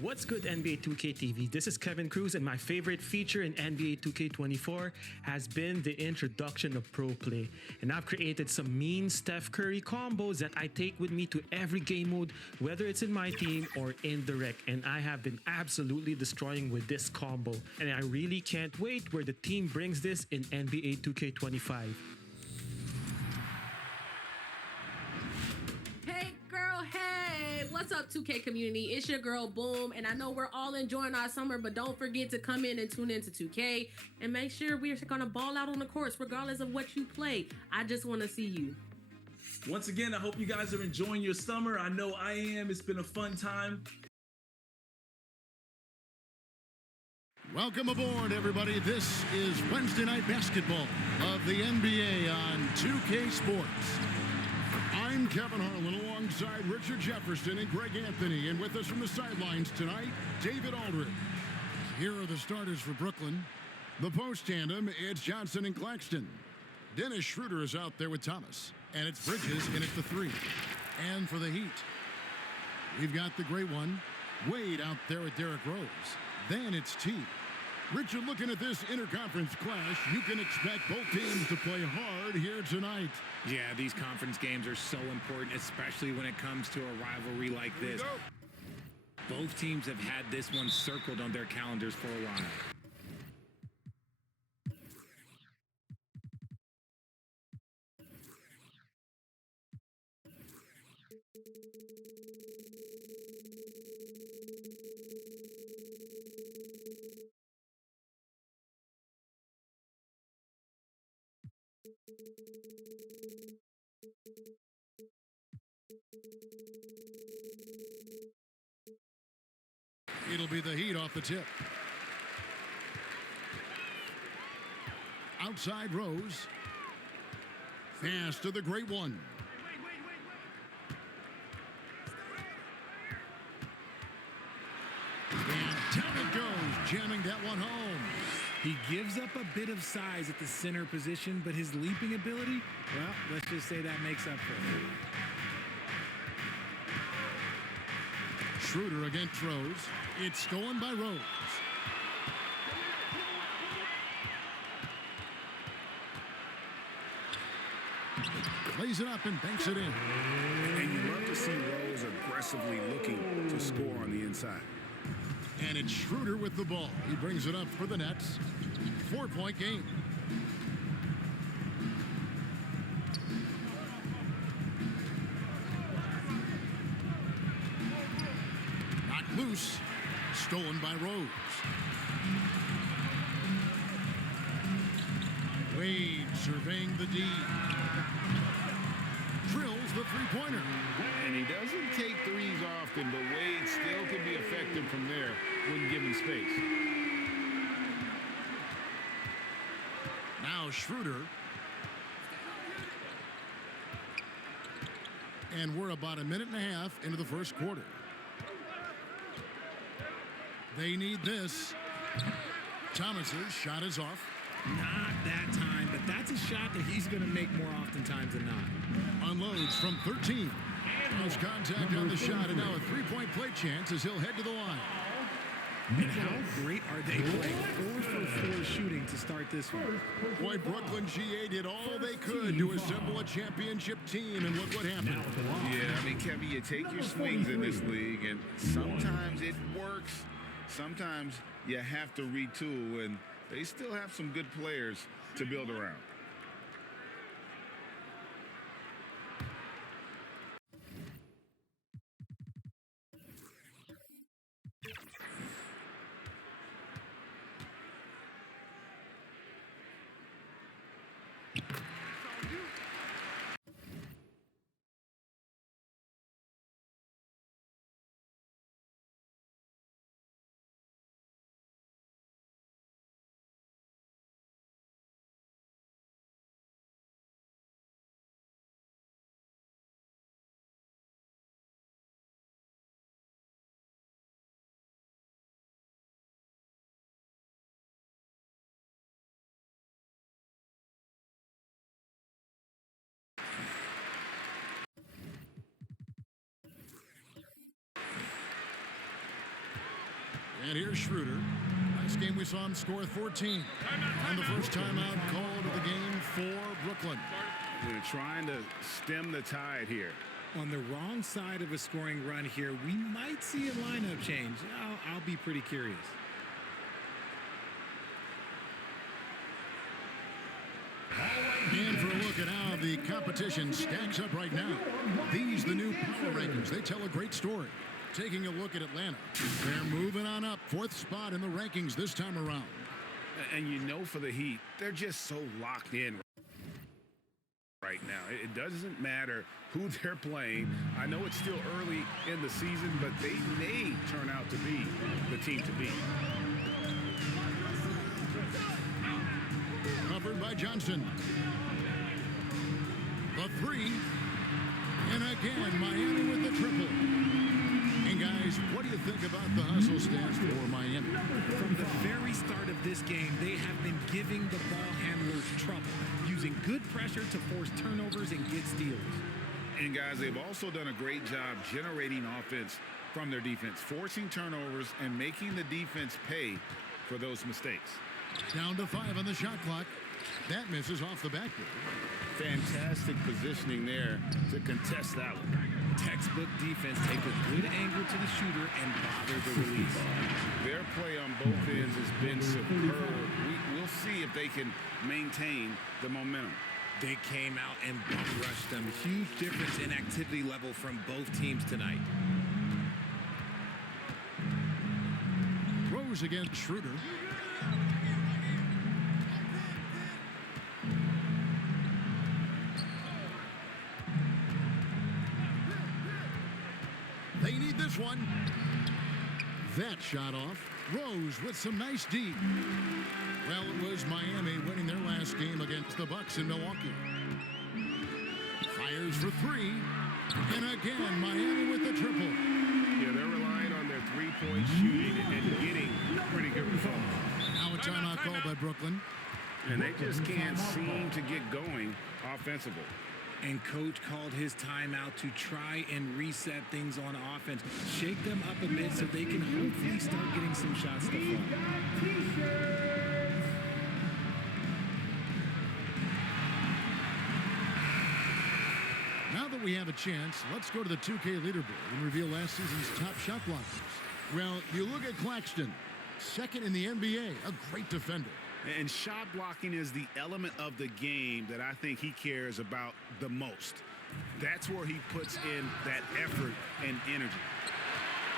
What's good, NBA 2K TV? This is Kevin Cruz, and my favorite feature in NBA 2K24 has been the introduction of Pro Play. And I've created some mean Steph Curry combos that I take with me to every game mode, whether it's in my team or in the rec. And I have been absolutely destroying with this combo. And I really can't wait where the team brings this in NBA 2K25. What's up, 2K community? It's your girl Boom, and I know we're all enjoying our summer, but don't forget to come in and tune into 2K and make sure we're gonna ball out on the course regardless of what you play. I just want to see you. Once again, I hope you guys are enjoying your summer. I know I am. It's been a fun time. Welcome aboard, everybody. This is Wednesday Night Basketball of the NBA on 2K Sports. I'm Kevin Harlan alongside Richard Jefferson and Greg Anthony. And with us from the sidelines tonight, David Aldridge. Here are the starters for Brooklyn. The post tandem, it's Johnson and Claxton. Dennis Schroeder is out there with Thomas. And it's Bridges in at the three. And for the Heat, we've got the great one, Wade out there with Derrick Rose. Then it's T. Richard, looking at this interconference clash, you can expect both teams to play hard here tonight. Yeah, these conference games are so important, especially when it comes to a rivalry like this. Both teams have had this one circled on their calendars for a while. It'll be the Heat off the tip. Outside Rose. Pass to the great one. And down it goes, jamming that one home. He gives up a bit of size at the center position, but his leaping ability, well, let's just say that makes up for it. Schroeder against Rose. It's stolen by Rose. Lays it up and banks it in. And you love to see Rose aggressively looking to score on the inside. And it's Schroeder with the ball. He brings it up for the Nets. 4-point game. Loose. Stolen by Rose. Wade surveying the D. Drills the three-pointer. And he doesn't take threes often, but Wade still can be effective from there when given space. Now Schroeder. And we're about a minute and a half into the first quarter. They need this. Thomas's shot is off. Not that time, but that's a shot that he's going to make more oftentimes than not. Unloads from 13. There's contact on the shot, and now a three-point play chance as he'll head to the line. And how great are they playing? 4 for 4 shooting to start this one. Boy, Brooklyn GA did all they could to assemble a championship team, and look what happened. Yeah, I mean, Kevin, you take your swings in this league, and sometimes it works. Sometimes you have to retool, and they still have some good players to build around. And here's Schroeder. Last game we saw him score 14. On the first timeout called of the game for Brooklyn. They're trying to stem the tide here. On the wrong side of a scoring run here, we might see a lineup change. I'll be pretty curious. And for a look at how the competition stacks up right now. These the new power rankings. They tell a great story. Taking a look at Atlanta. They're moving on up. 4th spot in the rankings this time around. And you know, for the Heat, they're just so locked in right now. It doesn't matter who they're playing. I know it's still early in the season, but they may turn out to be the team to beat. Covered by Johnson. The 3. And again, Miami with the triple. And guys, what do you think about the hustle stats for Miami? From the very start of this game, they have been giving the ball handlers trouble, using good pressure to force turnovers and get steals. And guys, they've also done a great job generating offense from their defense, forcing turnovers and making the defense pay for those mistakes. Down to 5 on the shot clock. That misses off the backboard. Fantastic positioning there to contest that one. Textbook defense, take a good angle to the shooter and bother the release. Their play on both ends has been superb. We'll see if they can maintain the momentum. They came out and rushed them. Huge difference in activity level from both teams tonight. Rose against Schroeder. They need this one. That shot off. Rose with some nice D. Well, it was Miami winning their last game against the Bucks in Milwaukee. Fires for 3. And again, Miami with the triple. Yeah, they're relying on their three-point shooting and getting pretty good results. Now a timeout called by Brooklyn. And they just can't seem to get going offensively. And coach called his timeout to try and reset things on offense, shake them up a bit so they can hopefully start getting some shots to fall. Now that we have a chance, let's go to the 2K leaderboard and reveal last season's top shot blockers. Well, you look at Claxton, second in the NBA, a great defender. And shot blocking is the element of the game that I think he cares about the most. That's where he puts in that effort and energy.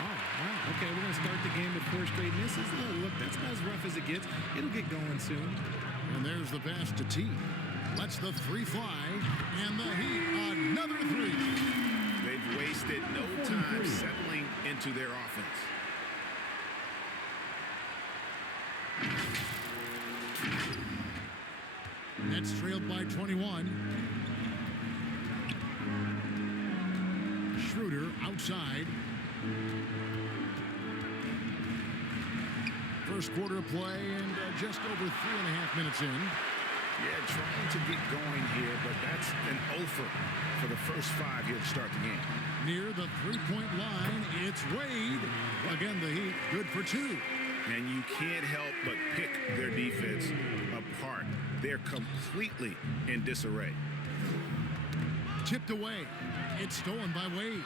Oh, wow. Okay, we're going to start the game with 4 straight misses. Oh, look, that's about as rough as it gets. It'll get going soon. And there's the pass to T. Lets the 3 fly, and the Heat, another 3. They've wasted no time settling into their offense. Nets trailed by 21. Schroeder outside. First quarter play and just over 3.5 minutes in. Yeah, trying to get going here, but that's an offer for the first 5 here to start the game. Near the 3-point line, it's Wade. Again, the Heat good for 2. And you can't help but pick their defense apart. They're completely in disarray. Tipped away. It's stolen by Wade.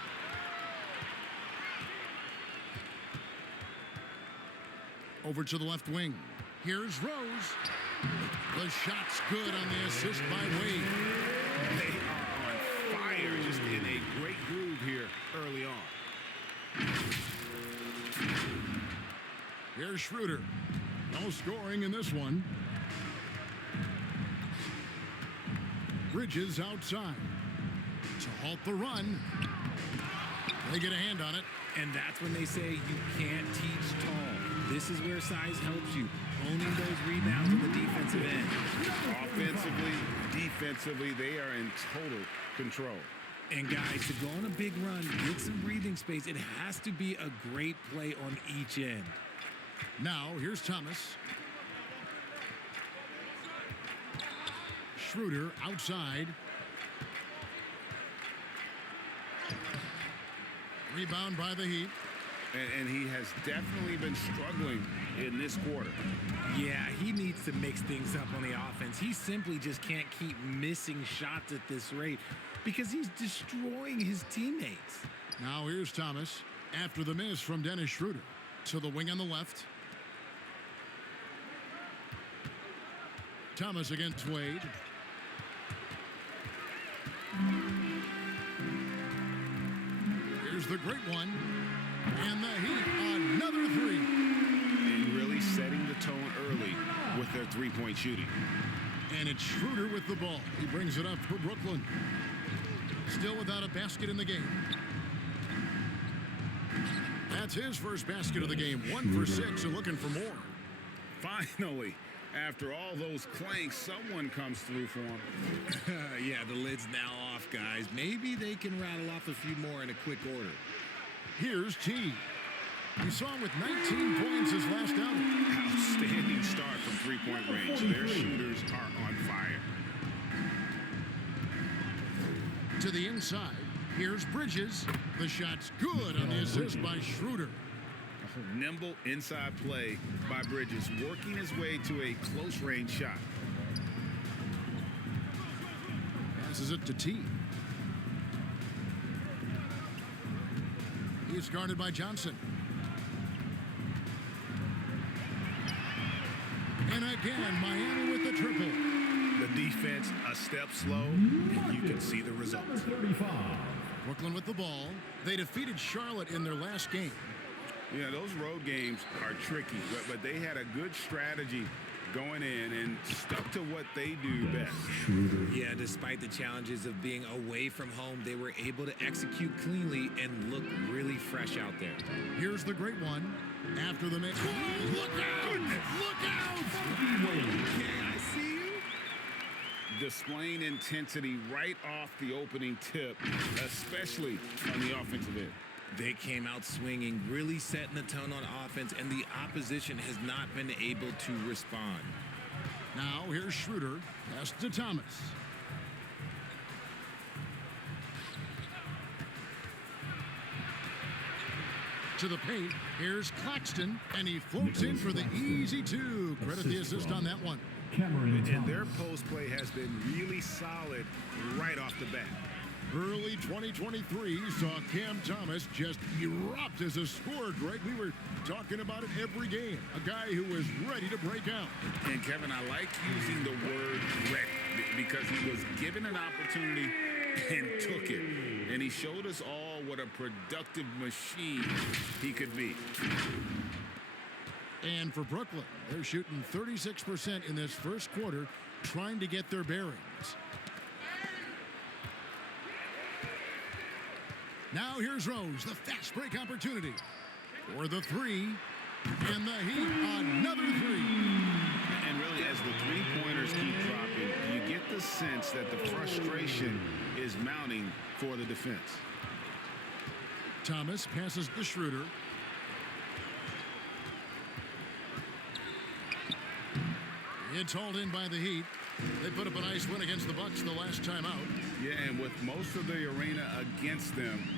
Over to the left wing. Here's Rose. The shot's good on the assist by Wade. They are on fire, just in a great groove here early on. Here's Schroeder. No scoring in this one. Bridges outside. To halt the run. They get a hand on it. And that's when they say you can't teach tall. This is where size helps you. Owning those rebounds on the defensive end. Offensively, defensively, they are in total control. And guys, to go on a big run, get some breathing space, it has to be a great play on each end. Now, here's Thomas. Schroeder outside. Rebound by the Heat. And he has definitely been struggling in this quarter. Yeah, he needs to mix things up on the offense. He simply just can't keep missing shots at this rate because he's destroying his teammates. Now here's Thomas after the miss from Dennis Schroeder. To the wing on the left. Thomas against Wade. Here's the great one. And the Heat, another 3. And really setting the tone early with their three-point shooting. And it's Schroeder with the ball. He brings it up for Brooklyn. Still without a basket in the game. That's his first basket of the game. 1 for 6 and looking for more. Finally, after all those clanks, someone comes through for him. Yeah, the lid's now off, guys. Maybe they can rattle off a few more in a quick order. Here's T. We saw him with 19 points his last outing. Outstanding start from three-point range. Their shooters are on fire. To the inside. Here's Bridges. The shot's good on the assist by Schroeder. Nimble inside play by Bridges, working his way to a close-range shot. Passes it to T. He's guarded by Johnson. And again, Miami with the triple. The defense a step slow, and you can see the results. Brooklyn with the ball. They defeated Charlotte in their last game. Yeah, those road games are tricky, but they had a good strategy going in and stuck to what they do best. Yeah, despite the challenges of being away from home, they were able to execute cleanly and look really fresh out there. Here's the great one. After the mix. Oh, look out! Look out! Okay, I see you. Displaying intensity right off the opening tip, especially on the offensive end. They came out swinging, really setting the tone on offense, and the opposition has not been able to respond. Now here's Schroeder. Pass to Thomas. To the paint. Here's Claxton, and he floats in for the easy 2. Credit the assist on that one. And their post play has been really solid right off the bat. Early 2023 saw Cam Thomas just erupt as a scorer, Greg. We were talking about it every game. A guy who was ready to break out. And Kevin, I like using the word ready because he was given an opportunity and took it. And he showed us all what a productive machine he could be. And for Brooklyn, they're shooting 36% in this first quarter, trying to get their bearings. Now here's Rose, the fast break opportunity for the three, and the Heat, another three. And really, as the three-pointers keep dropping, you get the sense that the frustration is mounting for the defense. Thomas passes to Schroeder. It's hauled in by the Heat. They put up a nice win against the Bucks the last time out. Yeah, and with most of the arena against them,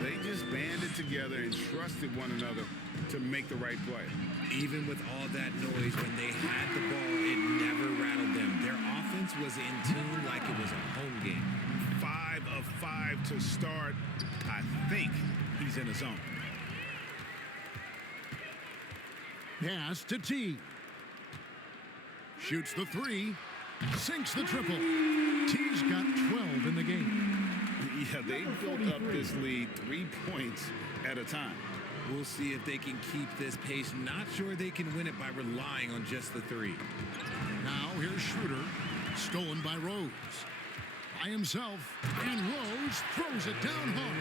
they just banded together and trusted one another to make the right play. Even with all that noise, when they had the ball, it never rattled them. Their offense was in tune like it was a home game. 5 of 5 to start. I think he's in the zone. Pass to T. Shoots the three. Sinks the triple. T's got 12 in the game. Yeah, they built up this lead 3 points at a time. We'll see if they can keep this pace. Not sure they can win it by relying on just the three. Now here's Schroeder. Stolen by Rose. By himself. And Rose throws it down hard.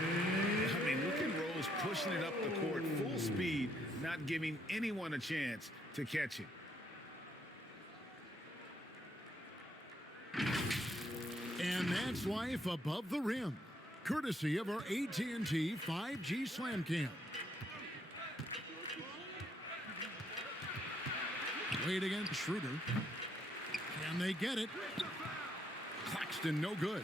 I mean, look at Rose pushing it up the court full speed, not giving anyone a chance to catch it. And that's life above the rim, courtesy of our AT&T 5G Slam Cam. Played against Schroeder. Can they get it? Claxton, no good.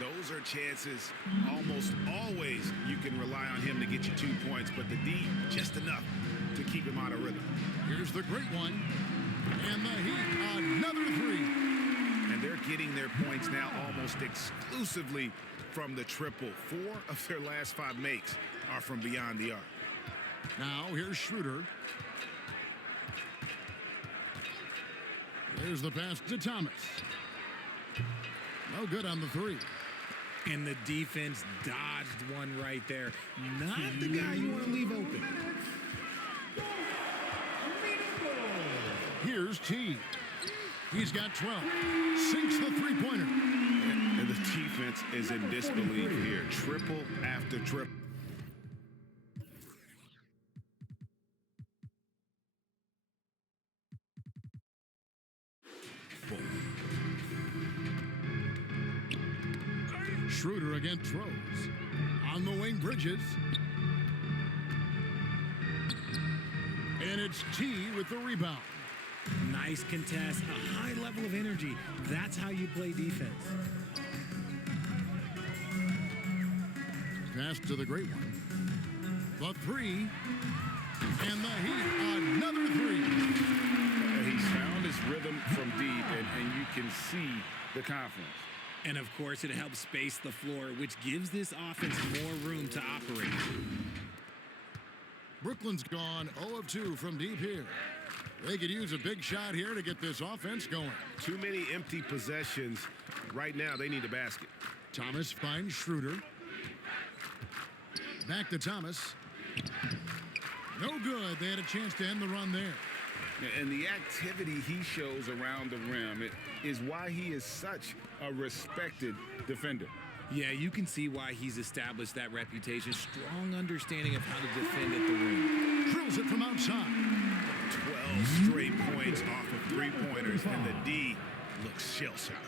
Those are chances almost always you can rely on him to get you 2 points, but the D, just enough to keep him out of rhythm. Here's the great one. And the Heat, another three. And they're getting their points now almost exclusively from the triple. 4 of their last 5 makes are from beyond the arc. Now here's Schroeder. There's the pass to Thomas. No good on the three. And the defense dodged one right there. Not the guy you want to leave open. Here's T. He's got 12. Sinks the three-pointer. And the defense is in disbelief here. Triple after triple. Schroeder against Rose. On the wing, Bridges. And it's T with the rebound. Nice contest, a high level of energy. That's how you play defense. Pass to the great one. The three. And the Heat, another three. He's found his rhythm from deep, and you can see the confidence. And of course, it helps space the floor, which gives this offense more room to operate. Brooklyn's gone 0 of 2 from deep here. They could use a big shot here to get this offense going. Too many empty possessions. Right now, they need a basket. Thomas finds Schroeder. Back to Thomas. No good. They had a chance to end the run there. And the activity he shows around the rim is why he is such a respected defender. Yeah, you can see why he's established that reputation. Strong understanding of how to defend at the rim. Drills it from outside. 12 straight points off of three-pointers, and the D looks shell-shocked.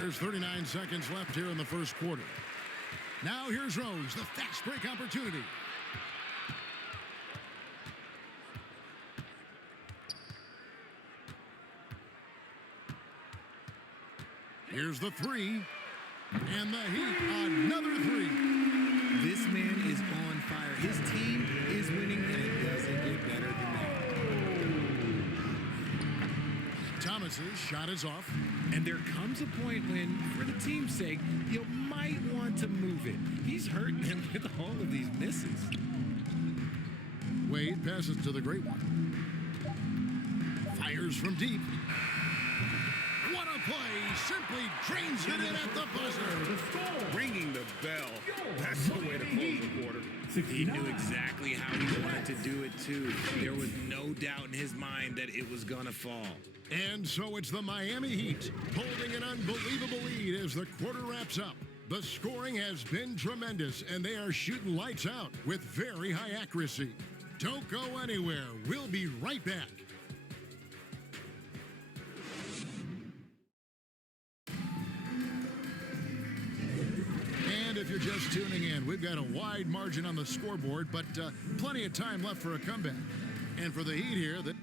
There's 39 seconds left here in the first quarter. Now here's Rose, the fast break opportunity. Here's the three. And the Heat, another three. This man is on fire. His team is winning, and it doesn't get better than that. Thomas's shot is off. And there comes a point when, for the team's sake, you might want to move it. He's hurting him with all of these misses. Wade passes to the great one. Fires from deep. What a play, simply drains it in at the buzzer. Ringing the bell. That's the way to close the quarter. He knew exactly how he wanted to do it, too. There was no doubt in his mind that it was going to fall. And so it's the Miami Heat holding an unbelievable lead as the quarter wraps up. The scoring has been tremendous, and they are shooting lights out with very high accuracy. Don't go anywhere. We'll be right back. And if you're just tuning in, we've got a wide margin on the scoreboard, but plenty of time left for a comeback. And for the Heat here, that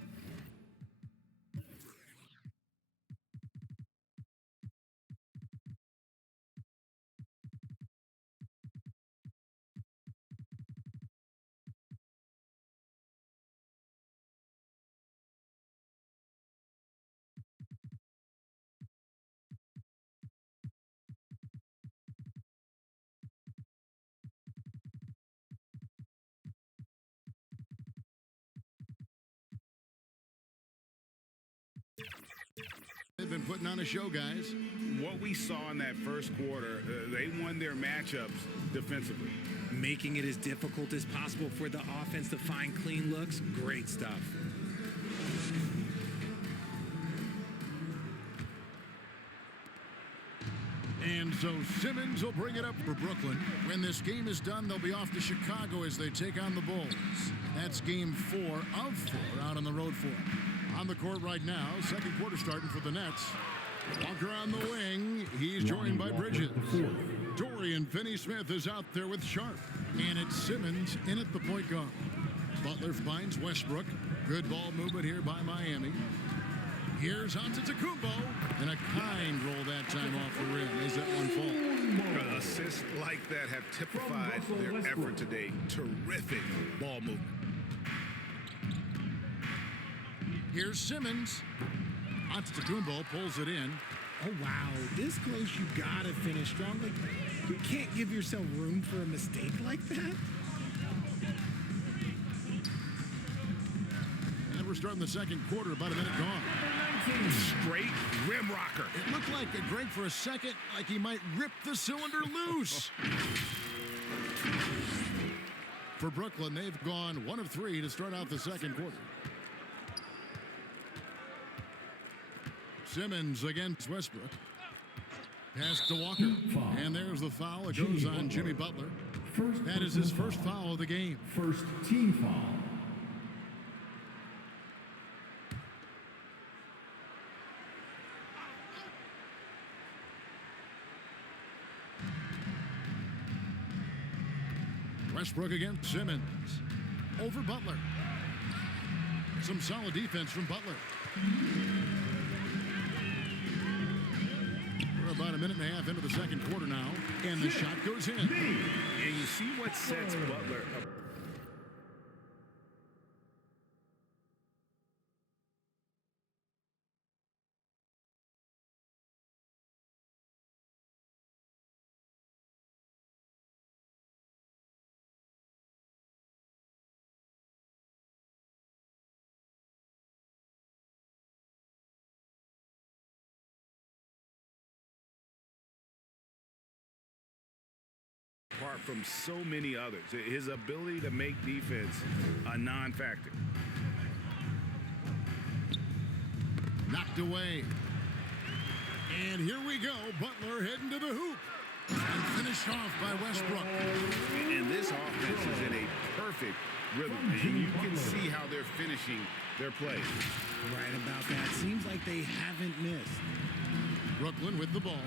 they've been putting on a show, guys. What we saw in that first quarter, they won their matchups defensively. Making it as difficult as possible for the offense to find clean looks. Great stuff. And so Simmons will bring it up for Brooklyn. When this game is done, they'll be off to Chicago as they take on the Bulls. That's game 4 of 4 out on the road for them. On the court right now, second quarter starting for the Nets. Walker on the wing. He's joined by Bridges. Dorian Finney-Smith is out there with Sharp. And it's Simmons in at the point guard. Butler finds Westbrook. Good ball movement here by Miami. Here's Antetokounmpo, and a kind roll that time off the rim. Is that one fall? Assists like that have typified their effort today. Terrific ball movement. Here's Simmons. Antetokounmpo pulls it in. Oh, wow. This close, you got to finish strong. Like, you can't give yourself room for a mistake like that. And we're starting the second quarter, about a minute gone. Straight rim rocker. It looked like Greg for a second, like he might rip the cylinder loose. For Brooklyn, they've gone 1 of 3 to start out the second quarter. Simmons against Westbrook. Pass to Walker. And there's the foul. It goes on Jimmy Butler. That is his first foul of the game. First team foul. Westbrook against Simmons. Over Butler. Some solid defense from Butler. We're about a minute and a half into the second quarter now, and the shot goes in. And you see what sets Butler up. Apart from so many others, his ability to make defense a non-factor. Knocked away. And here we go. Butler heading to the hoop. And finished off by Westbrook. And this offense is in a perfect rhythm. And you can see how they're finishing their play. Right about that. Seems like they haven't missed. Brooklyn with the ball.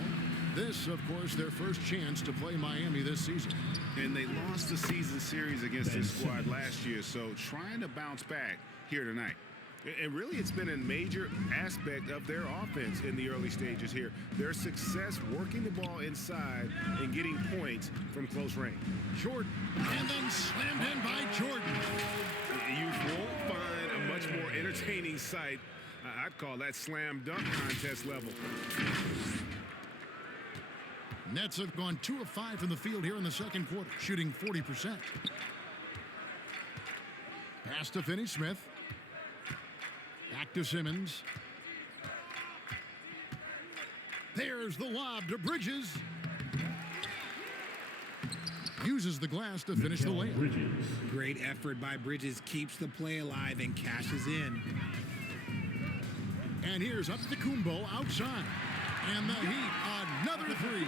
This, of course, their first chance to play Miami this season. And they lost the season series against this squad last year, so trying to bounce back here tonight. And really, it's been a major aspect of their offense in the early stages here. Their success working the ball inside and getting points from close range. Jordan, and then slammed in by Jordan. You won't find a much more entertaining sight. I'd call that slam dunk contest level. Nets have gone 2 of 5 from the field here in the second quarter, shooting 40%. Pass to Finney-Smith. Back to Simmons. There's the lob to Bridges. Uses the glass to finish the layup. Great effort by Bridges, keeps the play alive and cashes in. And here's up to Kumbo outside. And the Heat, another three.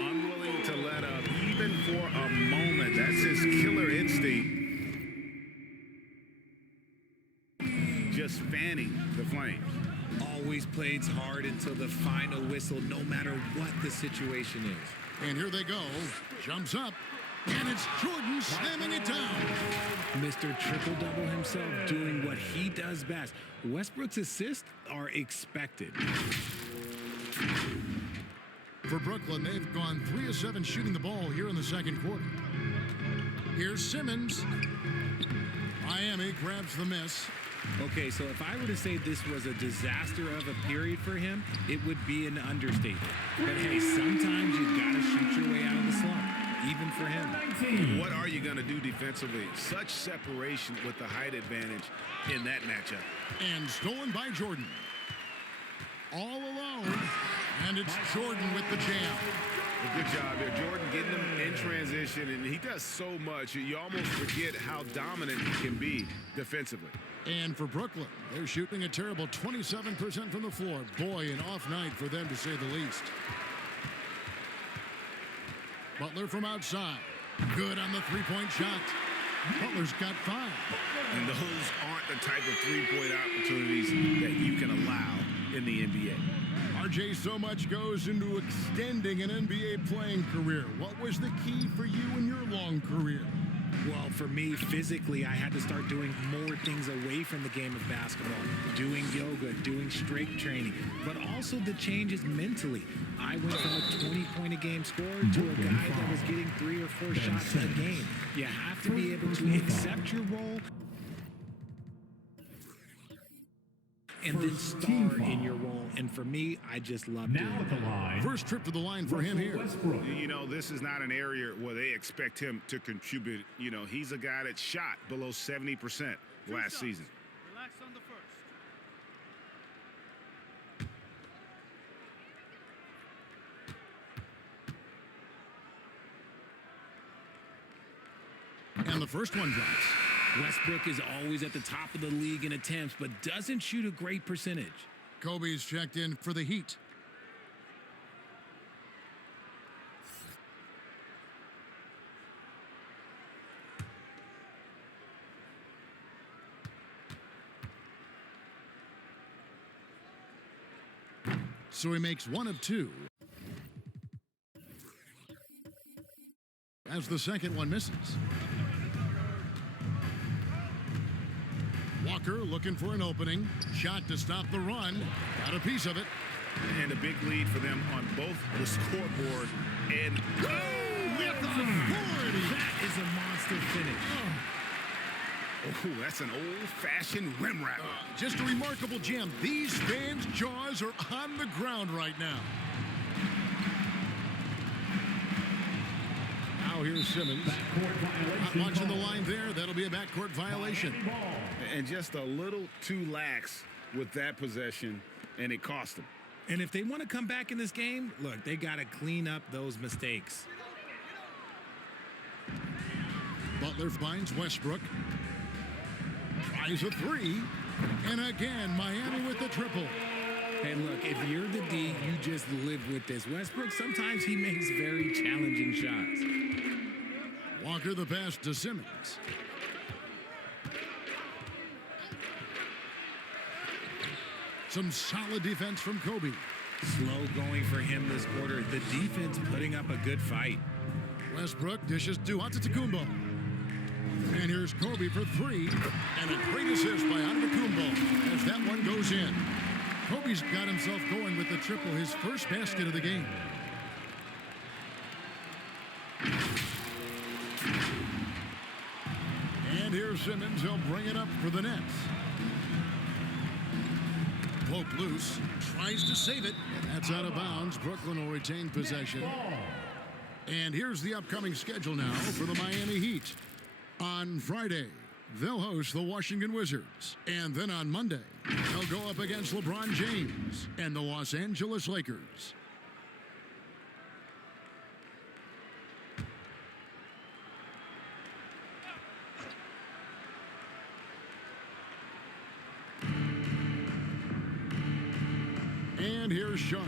Unwilling to let up even for a moment. That's his killer instinct. Just fanning the flames. Always plays hard until the final whistle, no matter what the situation is. And here they go. Jumps up. And it's Jordan slamming it down. Mr. Triple-Double himself doing what he does best. Westbrook's assists are expected. For Brooklyn, they've gone 3 of 7 shooting the ball here in the second quarter. Here's Simmons. Miami grabs the miss. Okay, so if I were to say this was a disaster of a period for him, it would be an understatement. But hey, sometimes you gotta shoot your way out of the slump, even for him. What are you gonna do defensively? Such separation with the height advantage in that matchup. And stolen by Jordan. All alone. And it's Jordan with the jam. Well, good job there. Jordan getting him in transition, and he does so much. You almost forget how dominant he can be defensively. And for Brooklyn, they're shooting a terrible 27% from the floor. Boy, an off night for them to say the least. Butler from outside. Good on the three-point shot. Butler's got 5. And those aren't the type of three-point opportunities that you can allow in the NBA. RJ, so much goes into extending an NBA playing career. What was the key for you in your long career? Well, for me, physically, I had to start doing more things away from the game of basketball. Doing yoga, doing strength training, but also the changes mentally. I went from a 20-point-a-game scorer to a guy that was getting 3 or 4 shots a game. You have to be able to accept your role and then star in your role. And for me, I just love doing that. First trip to the line for him here. You know, this is not an area where they expect him to contribute. You know, he's a guy that shot below 70% last season. Relax on the first. And the first one drops. Westbrook is always at the top of the league in attempts, but doesn't shoot a great percentage. Kobe's checked in for the Heat. So he makes 1 of 2. As the second one misses. Walker looking for an opening. Shot to stop the run. Got a piece of it. And a big lead for them on both the scoreboard and with authority. That is a monster finish. oh, that's an old-fashioned rim wrap. Just a remarkable jam. These fans' jaws are on the ground right now. Now here's Simmons. Not watching the line there. That'll be a backcourt violation. And just a little too lax with that possession, and it cost them. And if they want to come back in this game, look, they got to clean up those mistakes. Butler finds Westbrook. Tries a 3. And again, Miami with the triple. Hey, look, if you're the D, you just live with this. Westbrook, sometimes he makes very challenging shots. Walker the pass to Simmons. Some solid defense from Kobe. Slow going for him this quarter. The defense putting up a good fight. Westbrook dishes to Antetokounmpo. And here's Kobe for 3. And a great assist by Antetokounmpo as that one goes in. Kobe's got himself going with the triple, his first basket of the game. And here's Simmons. He'll bring it up for the Nets. Poke loose. Tries to save it. And that's out of bounds. Brooklyn will retain possession. And here's the upcoming schedule now for the Miami Heat. On Friday, they'll host the Washington Wizards. And then on Monday, they'll go up against LeBron James and the Los Angeles Lakers. And here's Sharp.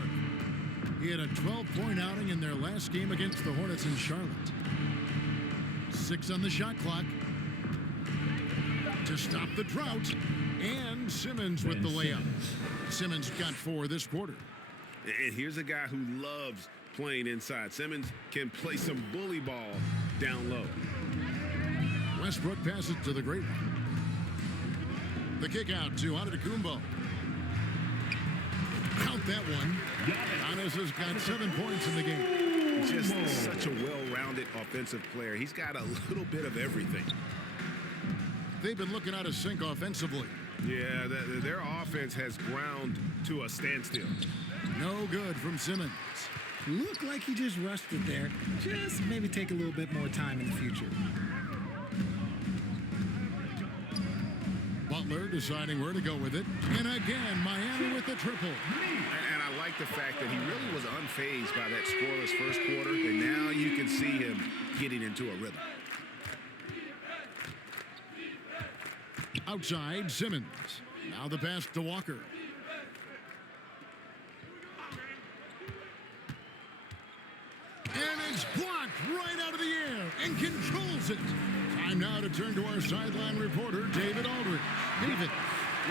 He had a 12-point outing in their last game against the Hornets in Charlotte. 6 on the shot clock to stop the drought. And Simmons with the layup. Simmons got 4 this quarter. And here's a guy who loves playing inside. Simmons can play some bully ball down low. Westbrook passes to the great one. The kick out to Antetokounmpo. Count that one. Giannis has got 7 points in the game. Just such a well-rounded offensive player. He's got a little bit of everything. They've been looking out of sync offensively. Yeah, their offense has ground to a standstill. No good from Simmons. Looked like he just rushed it there. Just maybe take a little bit more time in the future. Butler deciding where to go with it. And again, Miami with the triple. And I like the fact that he really was unfazed by that scoreless first quarter. And now you can see him getting into a rhythm. Outside, Simmons. Now the pass to Walker. And it's blocked right out of the air and controls it. Time now to turn to our sideline reporter, David Aldridge. David.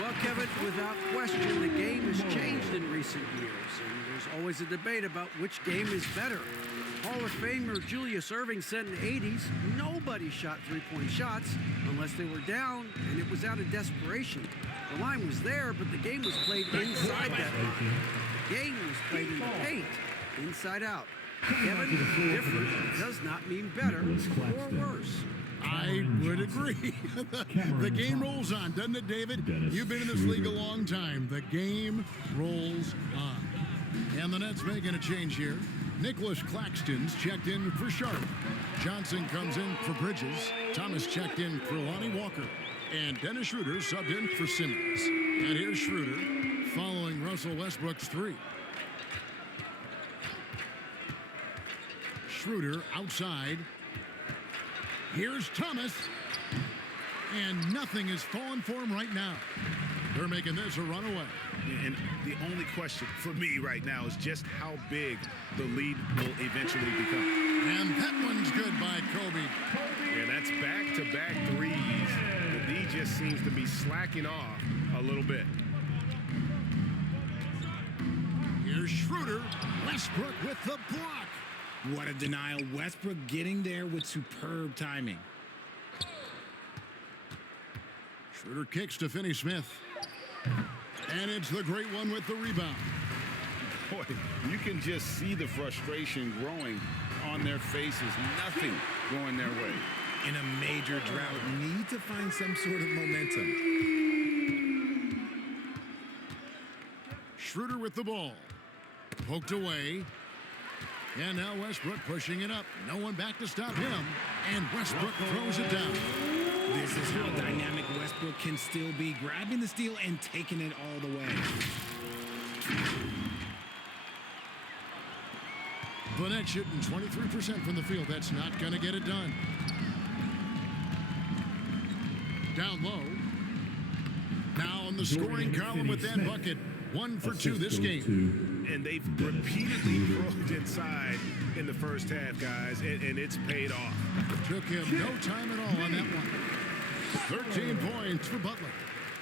Well, Kevin, without question, the game has changed in recent years, and there's always a debate about which game is better. Hall of Famer Julius Erving said in the 80s, nobody shot three-point shots unless they were down, and it was out of desperation. The line was there, but the game was played inside that line. The game was played in the paint, inside out. Kevin, different does not mean better or worse. I would agree. The game rolls on, doesn't it, David? You've been in this league a long time. The game rolls on. And the Nets making a change here. Nicholas Claxton's checked in for Sharp. Johnson comes in for Bridges. Thomas checked in for Lonnie Walker. And Dennis Schroeder subbed in for Simmons. And here's Schroeder following Russell Westbrook's 3. Schroeder outside. Here's Thomas. And nothing is falling for him right now. They're making this a runaway. And the only question for me right now is just how big the lead will eventually become. And that one's good by Kobe. Yeah, that's back-to-back threes. The D just seems to be slacking off a little bit. Here's Schroeder. Westbrook with the block. What a denial. Westbrook getting there with superb timing. Schroeder kicks to Finney-Smith. And it's the great one with the rebound. Boy, you can just see the frustration growing on their faces. Nothing going their way. In a major drought, need to find some sort of momentum. Schroeder with the ball. Poked away. And now Westbrook pushing it up. No one back to stop him. And Westbrook throws it down. This is how dynamic Westbrook can still be, grabbing the steal and taking it all the way. Burnett shooting 23% from the field. That's not going to get it done. Down low. Now in the scoring column with that bucket. 1 for 2 this game. And they've repeatedly broke inside in the first half, guys, and it's paid off. Took him no time at all on that one. 13 points for Butler.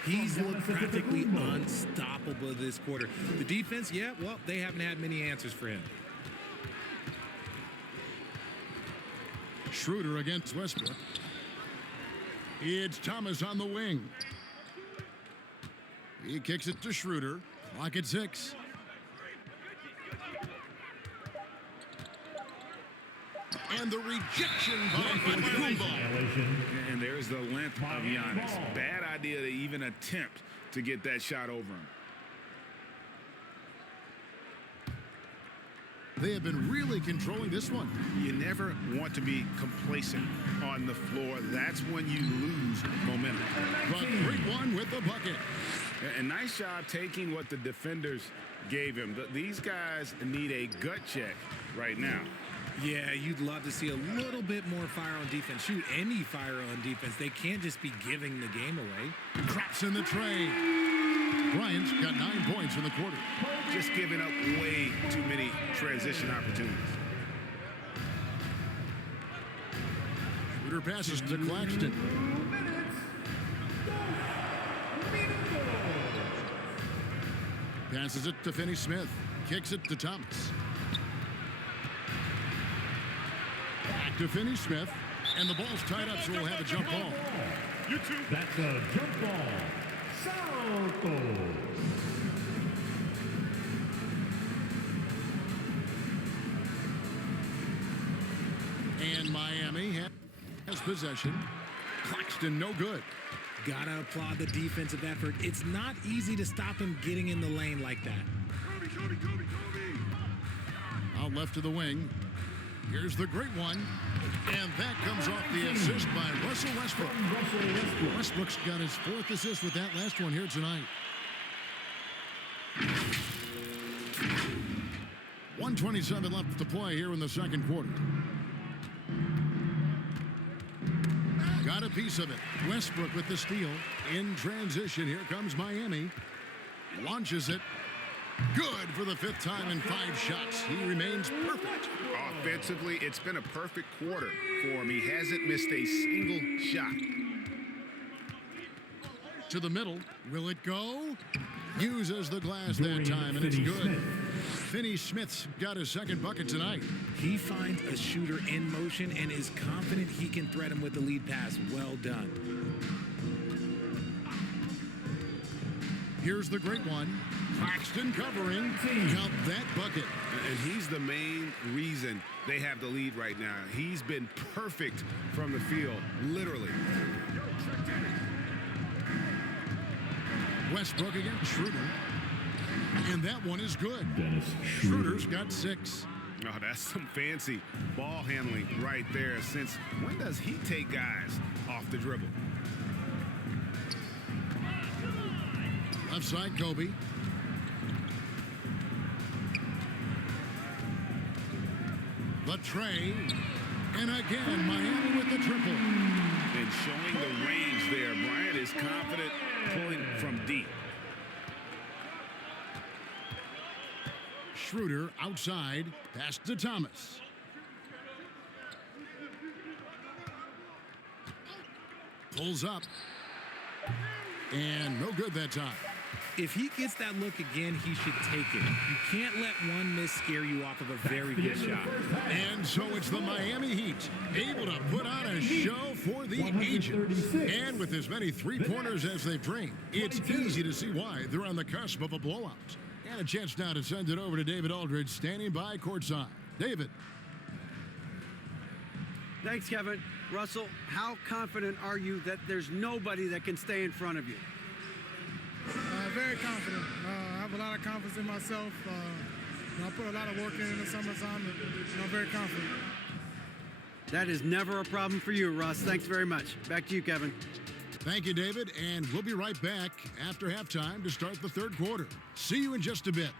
He's looked practically unstoppable this quarter. The defense, yeah, well, they haven't had many answers for him. Schroeder against Westbrook. It's Thomas on the wing. He kicks it to Schroeder. Clock at 6. And the rejection by Antetokounmpo. And there's the length of Giannis. Bad idea to even attempt to get that shot over him. They have been really controlling this one. You never want to be complacent on the floor. That's when you lose momentum. But great one with the bucket. And nice job taking what the defenders gave him. These guys need a gut check right now. Yeah, you'd love to see a little bit more fire on defense. Shoot, any fire on defense. They can't just be giving the game away. Drops in the tray. Bryant's got 9 points in the quarter. Just giving up way too many transition opportunities. Shooter passes to Claxton. Passes it to Finney-Smith. Kicks it to Thomas. Back to Finney-Smith. And the ball's tied up, so we'll have a jump ball. That's a jump ball. Salto. And Miami has possession. Claxton, no good. Gotta applaud the defensive effort. It's not easy to stop him getting in the lane like that. Out left to the wing. Here's the great one. And that comes off the assist by Russell Westbrook. Westbrook's got his 4th assist with that last one here tonight. 1:27 left to play here in the second quarter. Got a piece of it. Westbrook with the steal. In transition, here comes Miami. Launches it. Good for the 5th time in 5 shots. He remains perfect. Offensively, it's been a perfect quarter for him. He hasn't missed a single shot. To the middle. Will it go? Uses the glass that time, and it's good. Finney-Smith's got his 2nd bucket tonight. He finds a shooter in motion and is confident he can thread him with the lead pass. Well done. Here's the great one. Claxton covering. Count that bucket. And he's the main reason they have the lead right now. He's been perfect from the field, literally. Westbrook against Schroeder. And that one is good. Schroeder's got 6. Oh, that's some fancy ball handling right there. Since when does he take guys off the dribble? Left side, Kobe. The tray. And again, Miami with the triple. And showing the range there. Bryant is confident pulling from deep. Schroeder outside. Pass to Thomas. Pulls up. And no good that time. If he gets that look again, he should take it. You can't let one miss scare you off of a very good shot. And so it's the Miami Heat able to put on a show for the ages. And with as many 3-pointers as they've drained, it's easy to see why they're on the cusp of a blowout. And a chance now to send it over to David Aldridge, standing by courtside. David. Thanks, Kevin. Russell, how confident are you that there's nobody that can stay in front of you? Very confident. I have a lot of confidence in myself. I put a lot of work in the summertime, and I'm very confident. That is never a problem for you, Russ. Thanks very much. Back to you, Kevin. Thank you, David, and we'll be right back after halftime to start the 3rd quarter. See you in just a bit.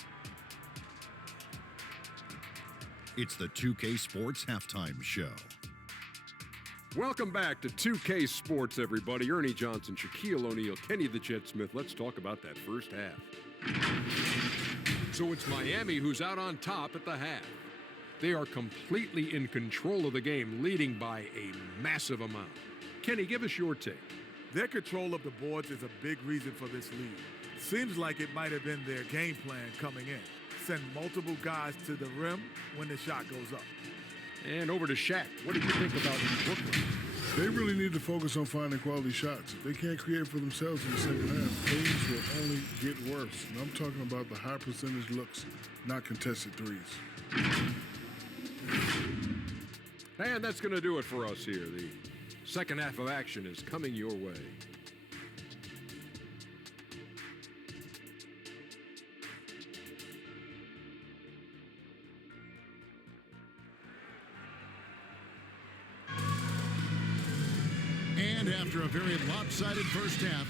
It's the 2K Sports Halftime Show. Welcome back to 2K Sports, everybody. Ernie Johnson, Shaquille O'Neal, Kenny the Jet Smith. Let's talk about that first half. So it's Miami who's out on top at the half. They are completely in control of the game, leading by a massive amount. Kenny, give us your take. Their control of the boards is a big reason for this lead. Seems like it might have been their game plan coming in. Send multiple guys to the rim when the shot goes up. And over to Shaq. What did you think about Brooklyn? They really need to focus on finding quality shots. If they can't create for themselves in the second half, things will only get worse. And I'm talking about the high percentage looks, not contested threes. And that's going to do it for us here. The second half of action is coming your way. And after a very lopsided first half,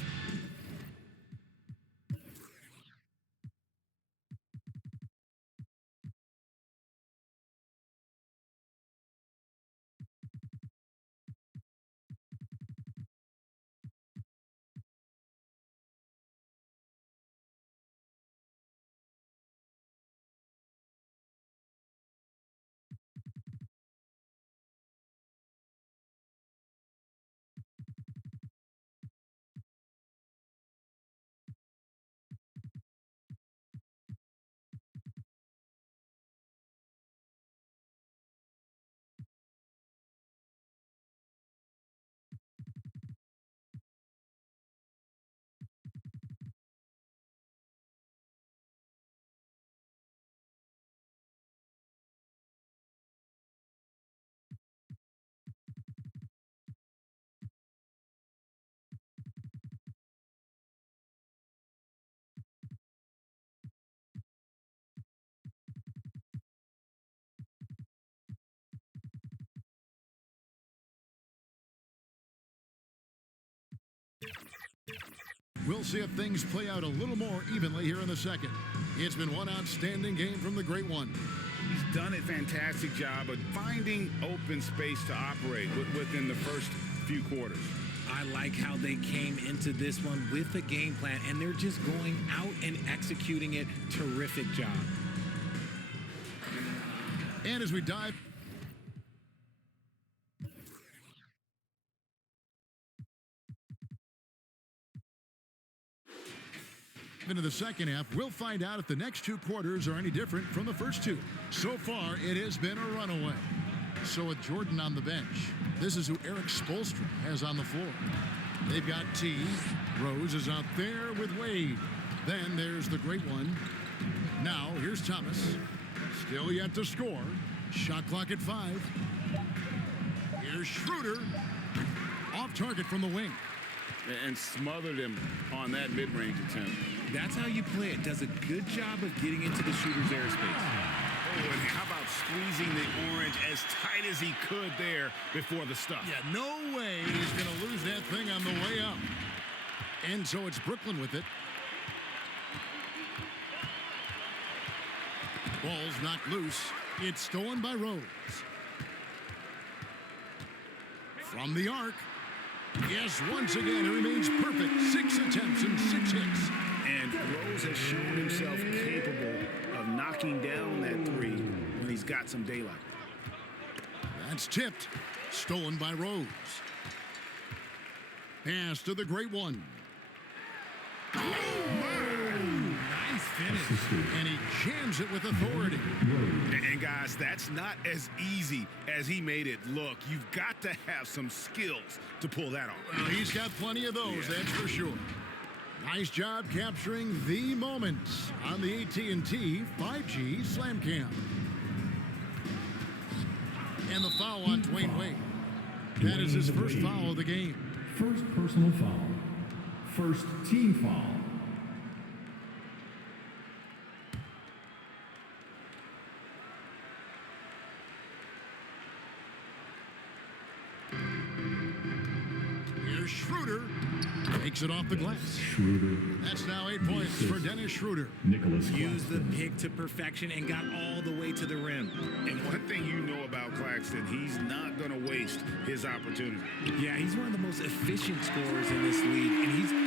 We'll see if things play out a little more evenly here in the second. It's been one outstanding game from the Great One. He's done a fantastic job of finding open space to operate within the first few quarters. I like how they came into this one with a game plan, and they're just going out and executing it. Terrific job. And as we dive into the second half, we'll find out if the next two quarters are any different from the first two. So far, it has been a runaway. So with Jordan on the bench, this is who Eric Spoelstra has on the floor. They've got T. Rose is out there with Wade. Then there's the Great One. Now here's Thomas. Still yet to score. Shot clock at 5. Here's Schroeder. Off target from the wing. And smothered him on that mid-range attempt. That's how you play it. Does a good job of getting into the shooter's airspace. Oh, and how about squeezing the orange as tight as he could there before the stuff? Yeah, no way he's going to lose that thing on the way up. And so it's Brooklyn with it. Ball's knocked loose. It's stolen by Rose. From the arc. Yes, once again, it remains perfect. 6 attempts and 6 hits. And Rose has shown himself capable of knocking down that three when he's got some daylight. That's tipped. Stolen by Rose. Pass to the Great One. Nice finish. And he jams it with authority. And guys, that's not as easy as he made it look. You've got to have some skills to pull that off. Well, he's got plenty of those, that's for sure. Nice job capturing the moments on the AT&T 5G Slam Cam. And the foul on Dwayne Wade. That is his first foul of the game. First personal foul. First team foul. Here's Schroeder. Takes it off the glass. Schroeder. That's now 8 points for Dennis Schroeder. Nicholas Used the pick to perfection and got all the way to the rim. And one thing you know about Claxton, he's not going to waste his opportunity. Yeah, he's one of the most efficient scorers in this league, and he's all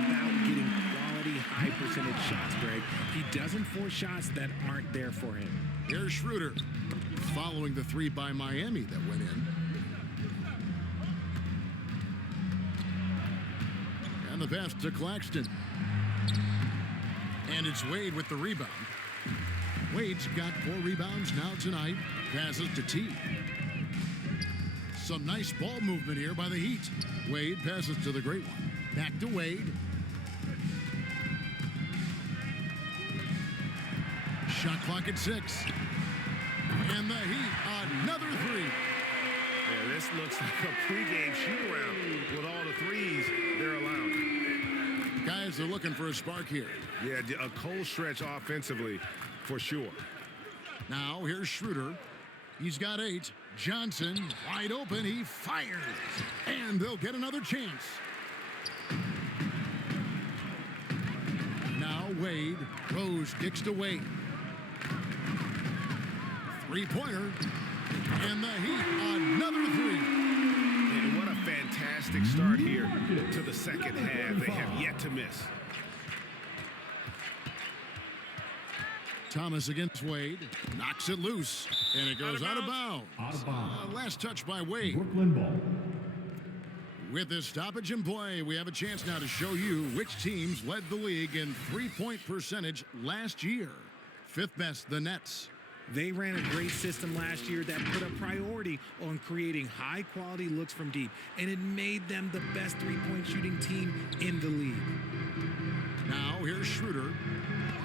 about getting quality, high-percentage shots, Greg. He doesn't force shots that aren't there for him. Here's Schroeder. Following the 3 by Miami that went in. And the pass to Claxton. And it's Wade with the rebound. Wade's got 4 rebounds now tonight. Passes to T. Some nice ball movement here by the Heat. Wade passes to the Great One. Back to Wade. Shot clock at 6. And the Heat, another 3. Yeah, this looks like a pregame shoot-around with all the threes they're allowing. Guys are looking for a spark here. Yeah, a cold stretch offensively for sure. Now here's Schroeder. He's got 8. Johnson wide open. He fires. And they'll get another chance. Now Wade. Rose kicks to Wade. 3-pointer. And the Heat, another 3. And what a fantastic start here to the second half. They have yet to miss. Thomas against Wade. Knocks it loose. And it goes out of bounds. Out of bounds. Last touch by Wade. Brooklyn ball. With this stoppage in play, we have a chance now to show you which teams led the league in three-point percentage last year. 5th best, the Nets. They ran a great system last year that put a priority on creating high-quality looks from deep, and it made them the best three-point shooting team in the league. Now here's Schroeder.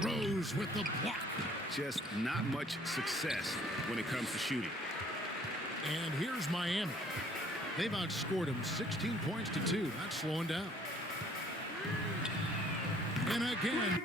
Rose with the block. Just not much success when it comes to shooting. And here's Miami. They've outscored them 16 points to 2. Not slowing down. And again,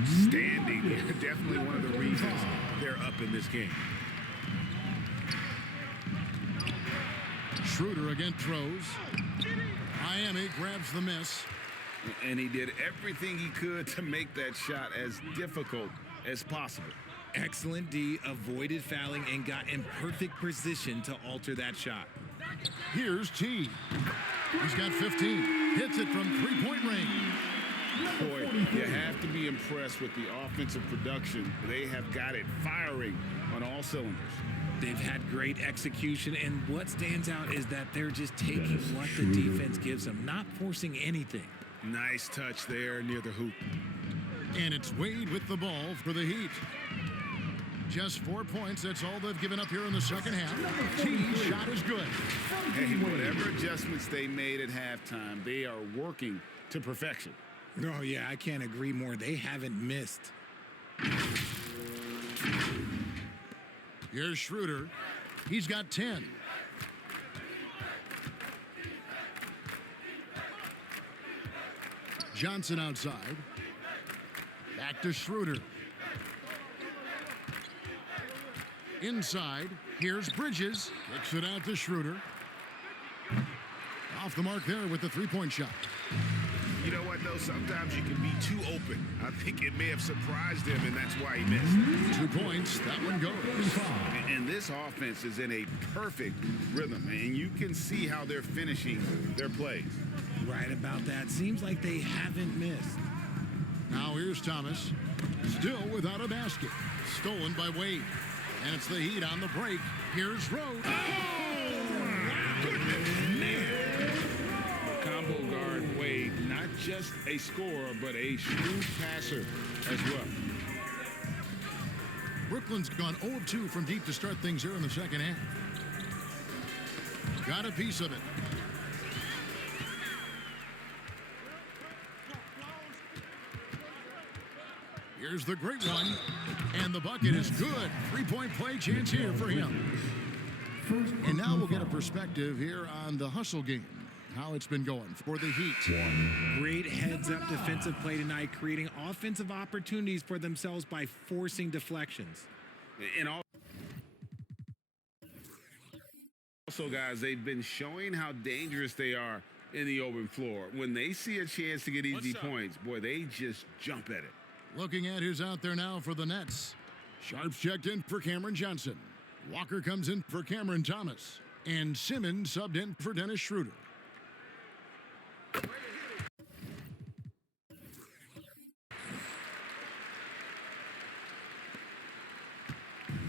outstanding. Definitely one of the reasons they're up in this game. Schroeder again throws. Miami grabs the miss. And he did everything he could to make that shot as difficult as possible. Excellent D, avoided fouling and got in perfect position to alter that shot. Here's T. He's got 15. Hits it from three-point range. Boy, you have to be impressed with the offensive production. They have got it firing on all cylinders. They've had great execution, and what stands out is that they're just taking what the defense gives them, not forcing anything. Nice touch there near the hoop. And it's Wade with the ball for the Heat. Just 4 points. That's all they've given up here in the second half. T's shot is good. Hey, whatever adjustments they made at halftime, they are working to perfection. Oh, yeah, I can't agree more. They haven't missed. Here's Schroeder. He's got 10. Johnson outside. Back to Schroeder. Inside. Here's Bridges. Kicks it out to Schroeder. Off the mark there with the three-point shot. You know what, though? Sometimes you can be too open. I think it may have surprised him, and that's why he missed. 2 points. That one goes. And this offense is in a perfect rhythm, and you can see how they're finishing their plays. Right about that. Seems like they haven't missed. Now here's Thomas. Still without a basket. Stolen by Wade. And it's the Heat on the break. Here's Rose. Combo guard Wade, not just a scorer, but a shrewd passer as well. Brooklyn's gone 0 of 2 from deep to start things here in the second half. Got a piece of it. Here's the great one. And the bucket is good. Three-point play chance here for him. And now we'll get a perspective here on the hustle game. How it's been going for the Heat. Great heads-up defensive play tonight, creating offensive opportunities for themselves by forcing deflections. And also, guys, they've been showing how dangerous they are in the open floor. When they see a chance to get easy points, boy, they just jump at it. Looking at who's out there now for the Nets. Sharps checked in for Cameron Johnson. Walker comes in for Cameron Thomas. And Simmons subbed in for Dennis Schroeder.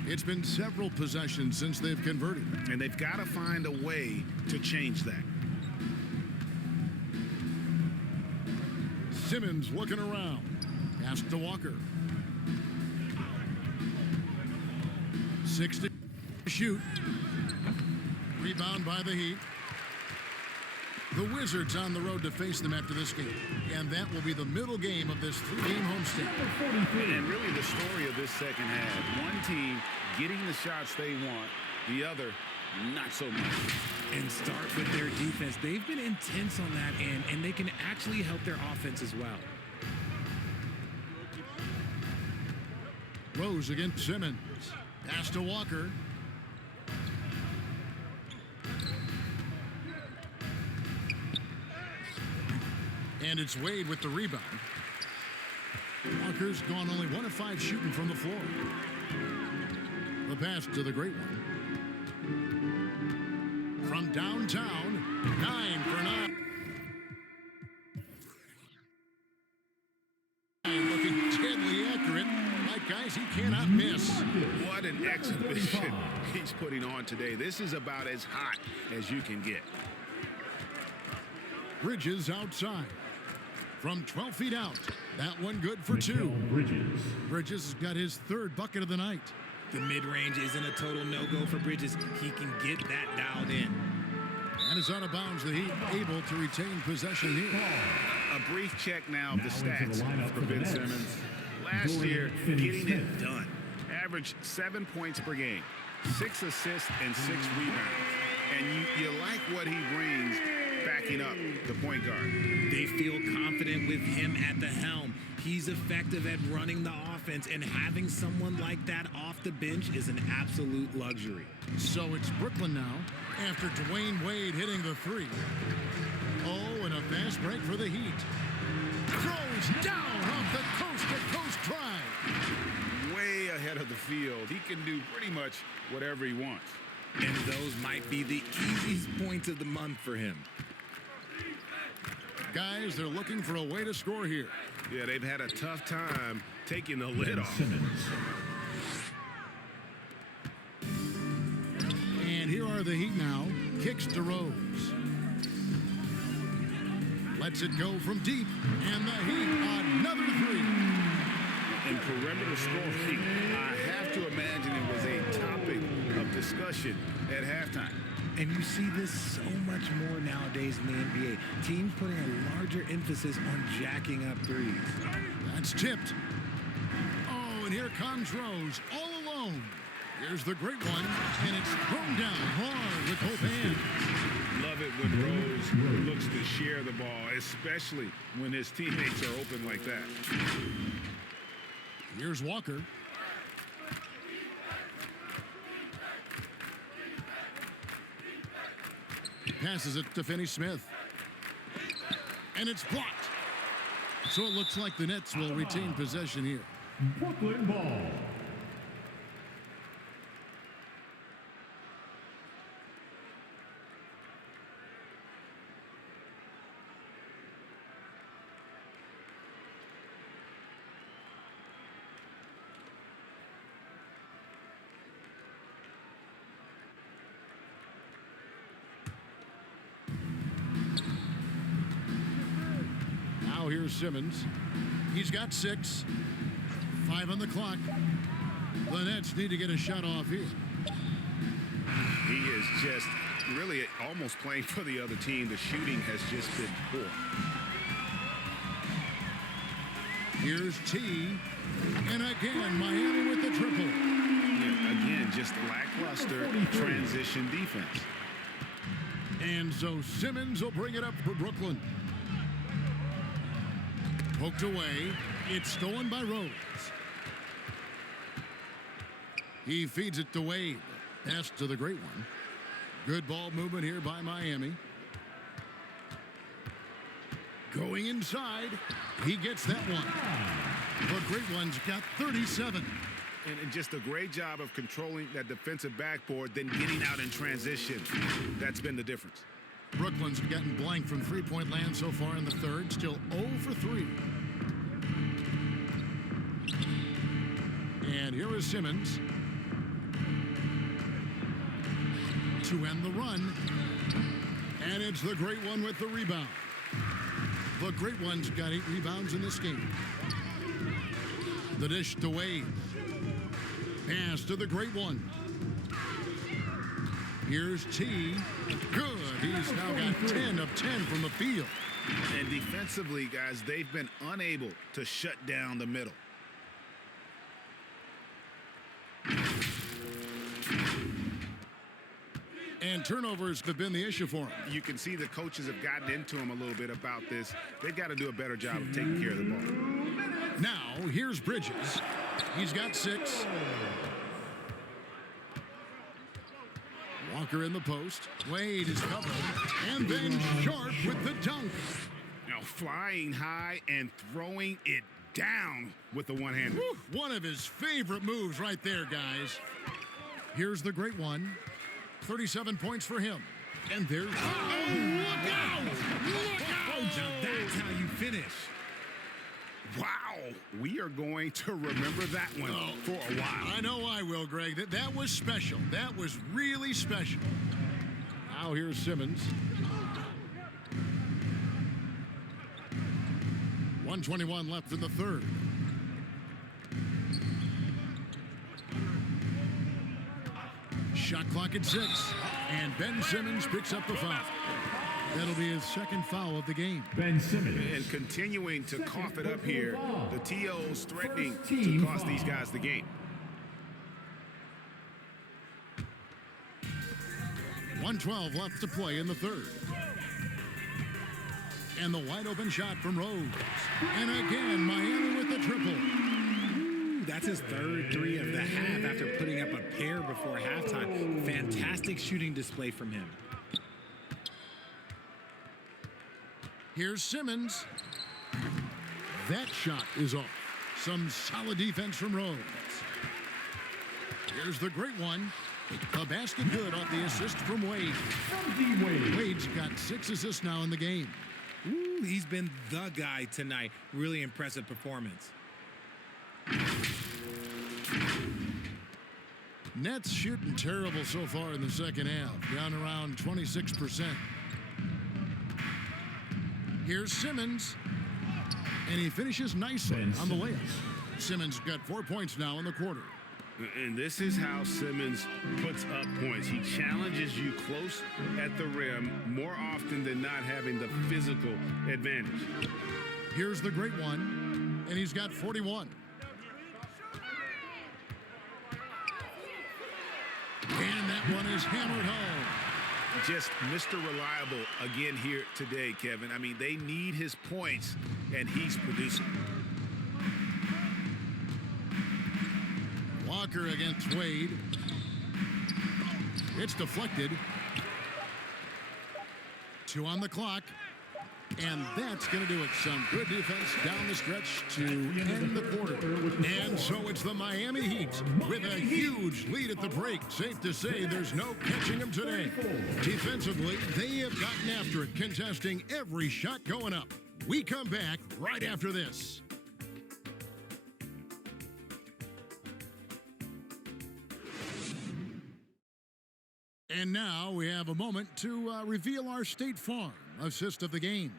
It's been several possessions since they've converted. And they've got to find a way to change that. Simmons looking around. Pass to Walker. 6 to shoot. Rebound by the Heat. The Wizards on the road to face them after this game. And that will be the middle game of this 3-game homestand. And really the story of this second half. One team getting the shots they want, the other not so much. And start with their defense. They've been intense on that end, and they can actually help their offense as well. Rose against Simmons. Pass to Walker. And it's Wade with the rebound. Walker's gone only 1 of 5 shooting from the floor. The pass to the great one. From downtown, 9 for 9. Looking deadly accurate. Like guys, he cannot miss. What an exhibition he's putting on today. This is about as hot as you can get. Bridges outside. From 12 feet out. That one good for 2. Bridges has got his 3rd bucket of the night. The mid-range isn't a total no-go for Bridges. He can get that dialed in. And is out of bounds. The Heat able to retain possession here. A brief check now of the stats for Ben Simmons. Last year, getting it done. Averaged 7 points per game, 6 assists, and 6 rebounds. And you like what he brings backing up the point guard. They feel confident with him at the helm. He's effective at running the offense, and having someone like that off the bench is an absolute luxury. So it's Brooklyn now, after Dwayne Wade hitting the three. Oh, and a fast break for the Heat. Throws down off the coast-to-coast drive. Way ahead of the field. He can do pretty much whatever he wants. And those might be the easiest points of the month for him. Guys, they're looking for a way to score here. Yeah, they've had a tough time taking the lid off. And here are the Heat now. Kicks to Rose. Lets it go from deep. And the Heat, another three. In perimeter scoring, I have to imagine it was a topic of discussion at halftime. And you see this so much more nowadays in the NBA. Teams putting a larger emphasis on jacking up threes. That's tipped. Oh, and here comes Rose, all alone. Here's the great one, and it's thrown down hard with both hands. Love it when Rose looks to share the ball, especially when his teammates are open like that. Here's Walker. Passes it to Finney-Smith. And it's blocked. So it looks like the Nets will retain possession here. Brooklyn ball. Here's Simmons. He's got 6. 5 on the clock. The Nets need to get a shot off here. He is just really almost playing for the other team. The shooting has just been poor. Here's T. And again, Miami with the triple. Yeah, again, just lackluster transition defense. And so Simmons will bring it up for Brooklyn. Poked away. It's stolen by Rose. He feeds it to Wade. Pass to the great one. Good ball movement here by Miami. Going inside. He gets that one. The great one's got 37. And just a great job of controlling that defensive backboard, then getting out in transition. That's been the difference. Brooklyn's gotten blank from three-point land so far in the third. Still 0 for 3. And here is Simmons to end the run. And it's the great one with the rebound. The great one's got 8 rebounds in this game. The dish to Wade. Pass to the great one. Here's T. Good. He's now got 10 of 10 from the field. And defensively, guys, they've been unable to shut down the middle. And turnovers have been the issue for him. You can see the coaches have gotten into him a little bit about this. They've got to do a better job of taking care of the ball. Now, here's Bridges. He's got 6. Walker in the post. Wade is covered. And then Sharp with the dunk. Now flying high and throwing it down with the one-hander. One of his favorite moves right there, guys. Here's the great one. 37 points for him. And there's... Oh, look out! Look out! Now that's how you finish. Wow. We are going to remember that one for a while. I know I will, Greg. That was special. That was really special. Now here's Simmons. 1:21 left in the third. Shot clock at 6. And Ben Simmons picks up the foul. That'll be his second foul of the game. Ben Simmons. And continuing to cough it up here. The TO's threatening to cost these guys the game. 1:12 left to play in the third. And the wide open shot from Rose. And again, Miami with the triple. Ooh, that's his third three of the half after putting up a pair before halftime. Fantastic shooting display from him. Here's Simmons. That shot is off. Some solid defense from Rose. Here's the great one. A basket good off the assist from Wade. Wade's got 6 assists now in the game. Ooh, he's been the guy tonight. Really impressive performance. Nets shooting terrible so far in the second half. Down around 26%. Here's Simmons. And he finishes nicely on the layup. Simmons got 4 points now in the quarter. And this is how Simmons puts up points. He challenges you close at the rim more often than not having the physical advantage. Here's the great one, and he's got 41. And that one is hammered home. Just Mr. Reliable again here today, Kevin. I mean, they need his points, and he's producing. Walker against Wade. It's deflected. 2 on the clock. And that's going to do it. Some good defense down the stretch to end the quarter. And so it's the Miami Heat with a huge lead at the break. Safe to say there's no catching them today. Defensively, they have gotten after it, contesting every shot going up. We come back right after this. And now we have a moment to reveal our State Farm assist of the game.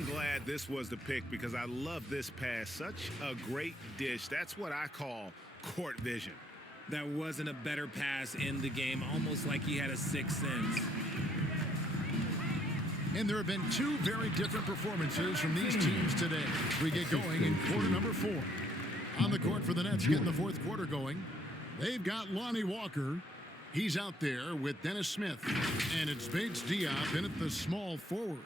I'm glad this was the pick because I love this pass. Such a great dish. That's what I call court vision. That wasn't a better pass in the game, almost like he had a sixth sense. And there have been two very different performances from these teams today. We get going in quarter number 4. On the court for the Nets, getting the fourth quarter going. They've got Lonnie Walker. He's out there with Dennis Smith. And it's Bates Diop in at the small forward.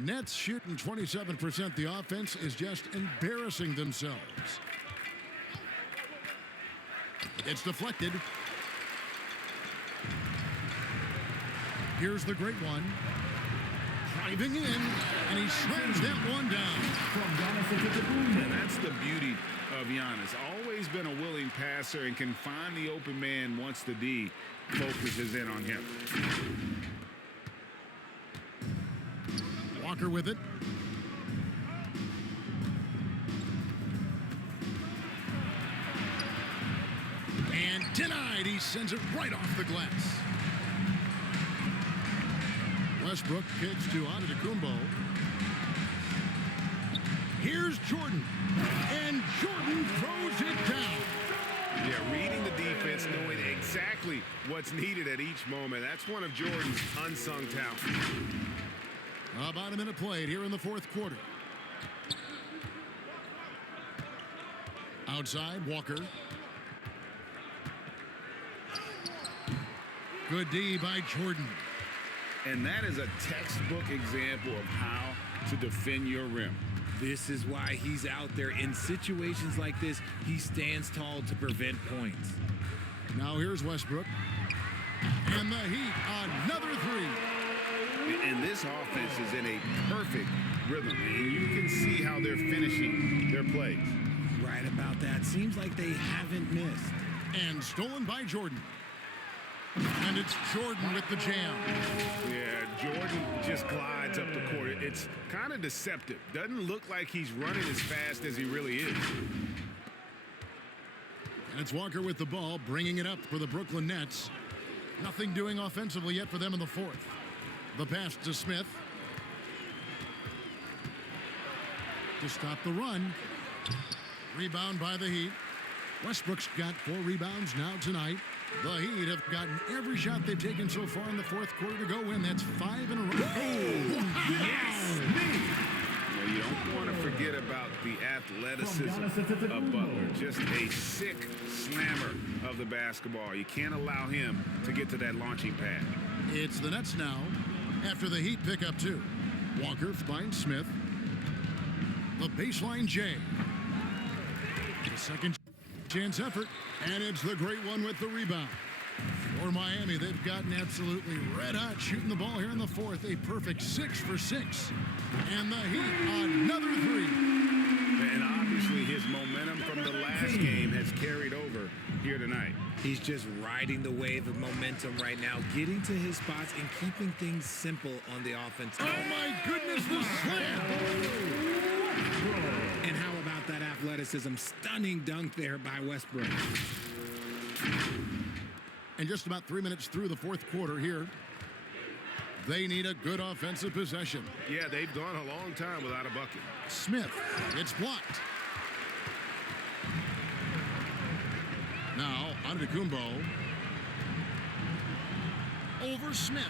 Nets shooting 27%. The offense is just embarrassing themselves. It's deflected. Here's the great one. Driving in, and he slams that one down. And that's the beauty of Giannis. Always been a willing passer and can find the open man once the D focuses in on him. Walker with it. And denied. He sends it right off the glass. Westbrook kicks to Antetokounmpo. Here's Jordan. And Jordan throws it down. Yeah, reading the defense, knowing exactly what's needed at each moment. That's one of Jordan's unsung talents. About a minute played here in the fourth quarter. Outside, Walker. Good D by Jordan. And that is a textbook example of how to defend your rim. This is why he's out there. In situations like this, he stands tall to prevent points. Now here's Westbrook. And the Heat, another three. And this offense is in a perfect rhythm. And you can see how they're finishing their plays. Right about that. Seems like they haven't missed. And stolen by Jordan. And it's Jordan with the jam. Yeah, Jordan just glides up the court. It's kind of deceptive. Doesn't look like he's running as fast as he really is. And it's Walker with the ball, bringing it up for the Brooklyn Nets. Nothing doing offensively yet for them in the fourth. The pass to Smith. To stop the run. Rebound by the Heat. Westbrook's got 4 rebounds now tonight. The Heat have gotten every shot they've taken so far in the fourth quarter to go in. That's 5 in a row. Oh, yes! Well, you don't want to forget about the athleticism of Butler. Just a sick slammer of the basketball. You can't allow him to get to that launching pad. It's the Nets now after the Heat pick up 2. Walker finds Smith. The baseline J. The second chance effort, and it's the great one with the rebound. For Miami, they've gotten absolutely red hot shooting the ball here in the fourth. A perfect 6 for 6. And the Heat, another 3. And obviously his momentum from the last game has carried over here tonight. He's just riding the wave of momentum right now, getting to his spots and keeping things simple on the offense. Oh my goodness, the slam! And how about that athleticism? Stunning dunk there by Westbrook. And just about 3 minutes through the fourth quarter here. They need a good offensive possession. Yeah, they've gone a long time without a bucket. Smith, it's blocked. Now, Antetokounmpo. Over Smith.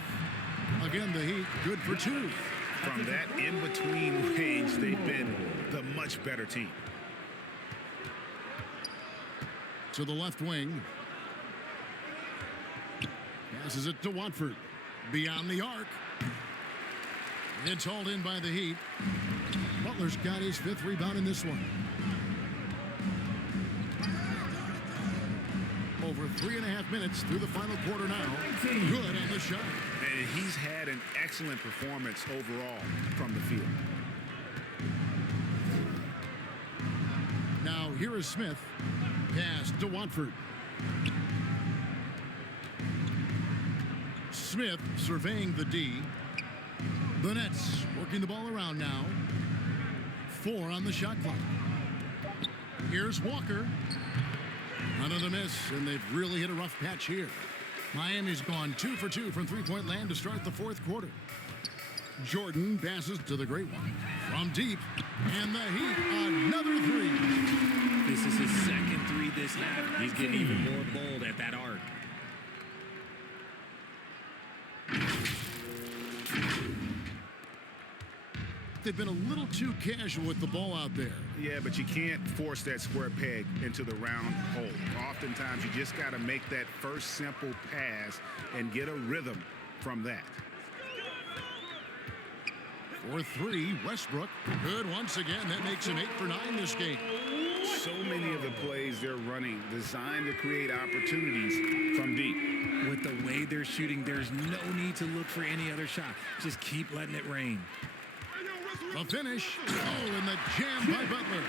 Again, the Heat, good for 2. From that in-between range, they've been the much better team. To the left wing. Passes it to Watford. Beyond the arc. It's hauled in by the Heat. Butler's got his 5th rebound in this one. Over 3.5 minutes through the final quarter now. Good on the shot. And he's had an excellent performance overall from the field. Now here is Smith. Pass to Watford. Smith surveying the D. The Nets working the ball around now. 4 on the shot clock. Here's Walker. Another miss, and they've really hit a rough patch here. Miami's gone 2 for 2 from three-point land to start the fourth quarter. Jordan passes to the great one. From deep, and the Heat, another three. This is his second three this half. He's getting even more bold at that arc. They've been a little too casual with the ball out there. Yeah, but you can't force that square peg into the round hole. Oftentimes, you just got to make that first simple pass and get a rhythm from that. For three, Westbrook. Good once again. That makes him 8 for 9 this game. So many of the plays they're running designed to create opportunities from deep. With the way they're shooting, there's no need to look for any other shot. Just keep letting it rain. The finish. Oh, and the jam by Butler.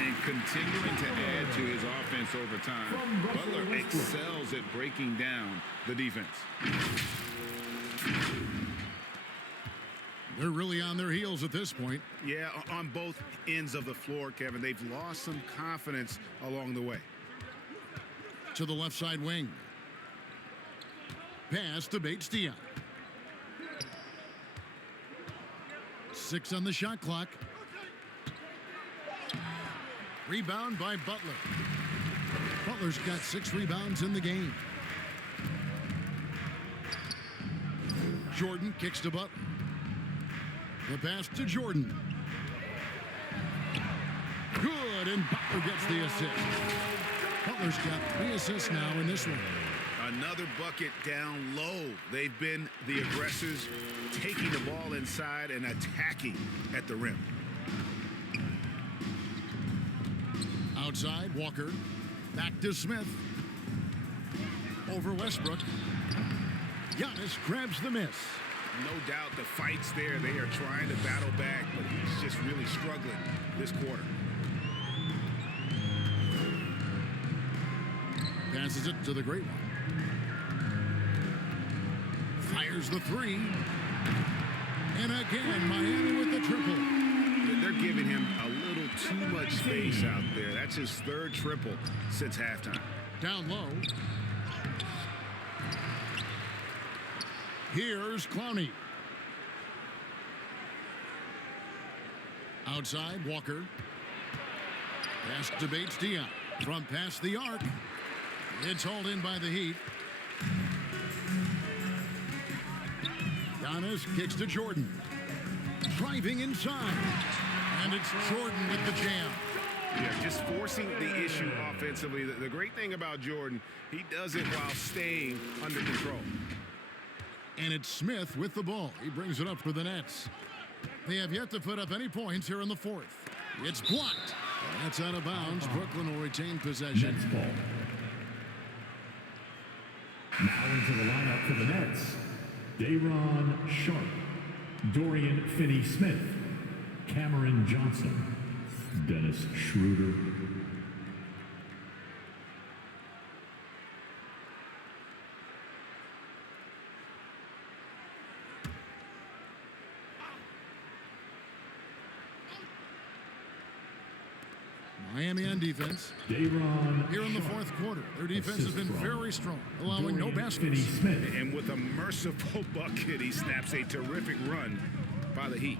And continuing to add to his offense over time. Butler excels at breaking down the defense. They're really on their heels at this point. Yeah, on both ends of the floor, Kevin. They've lost some confidence along the way. To the left side wing. Pass to Bates-Diop. 6 on the shot clock. Rebound by Butler. Butler's got 6 rebounds in the game. Jordan kicks to Butler. The pass to Jordan. Good, and Butler gets the assist. Butler's got 3 assists now in this one. Another bucket down low. They've been the aggressors, taking the ball inside and attacking at the rim. Outside, Walker. Back to Smith. Over Westbrook. Giannis grabs the miss. No doubt the fight's there. They are trying to battle back, but he's just really struggling this quarter. Passes it to the great one. Fires the 3. And again, Miami with the triple. They're giving him a little too much space out there. That's his 3rd triple since halftime. Down low. Here's Clowney. Outside, Walker. Pass to Bates-Diop. From past the arc. It's hauled in by the Heat. Giannis kicks to Jordan. Driving inside. And it's Jordan with the jam. Yeah, just forcing the issue offensively. The great thing about Jordan, he does it while staying under control. And it's Smith with the ball. He brings it up for the Nets. They have yet to put up any points here in the 4th. It's blocked. That's out of bounds. Brooklyn will retain possession. Nets ball. Now into the lineup for the Nets. Day'Ron Sharpe, Dorian Finney-Smith, Cameron Johnson, Dennis Schroeder. Miami on defense. Day'Ron here in the 4th quarter. Their defense has been very strong, allowing no baskets. And with a merciful bucket, he snaps a terrific run by the Heat.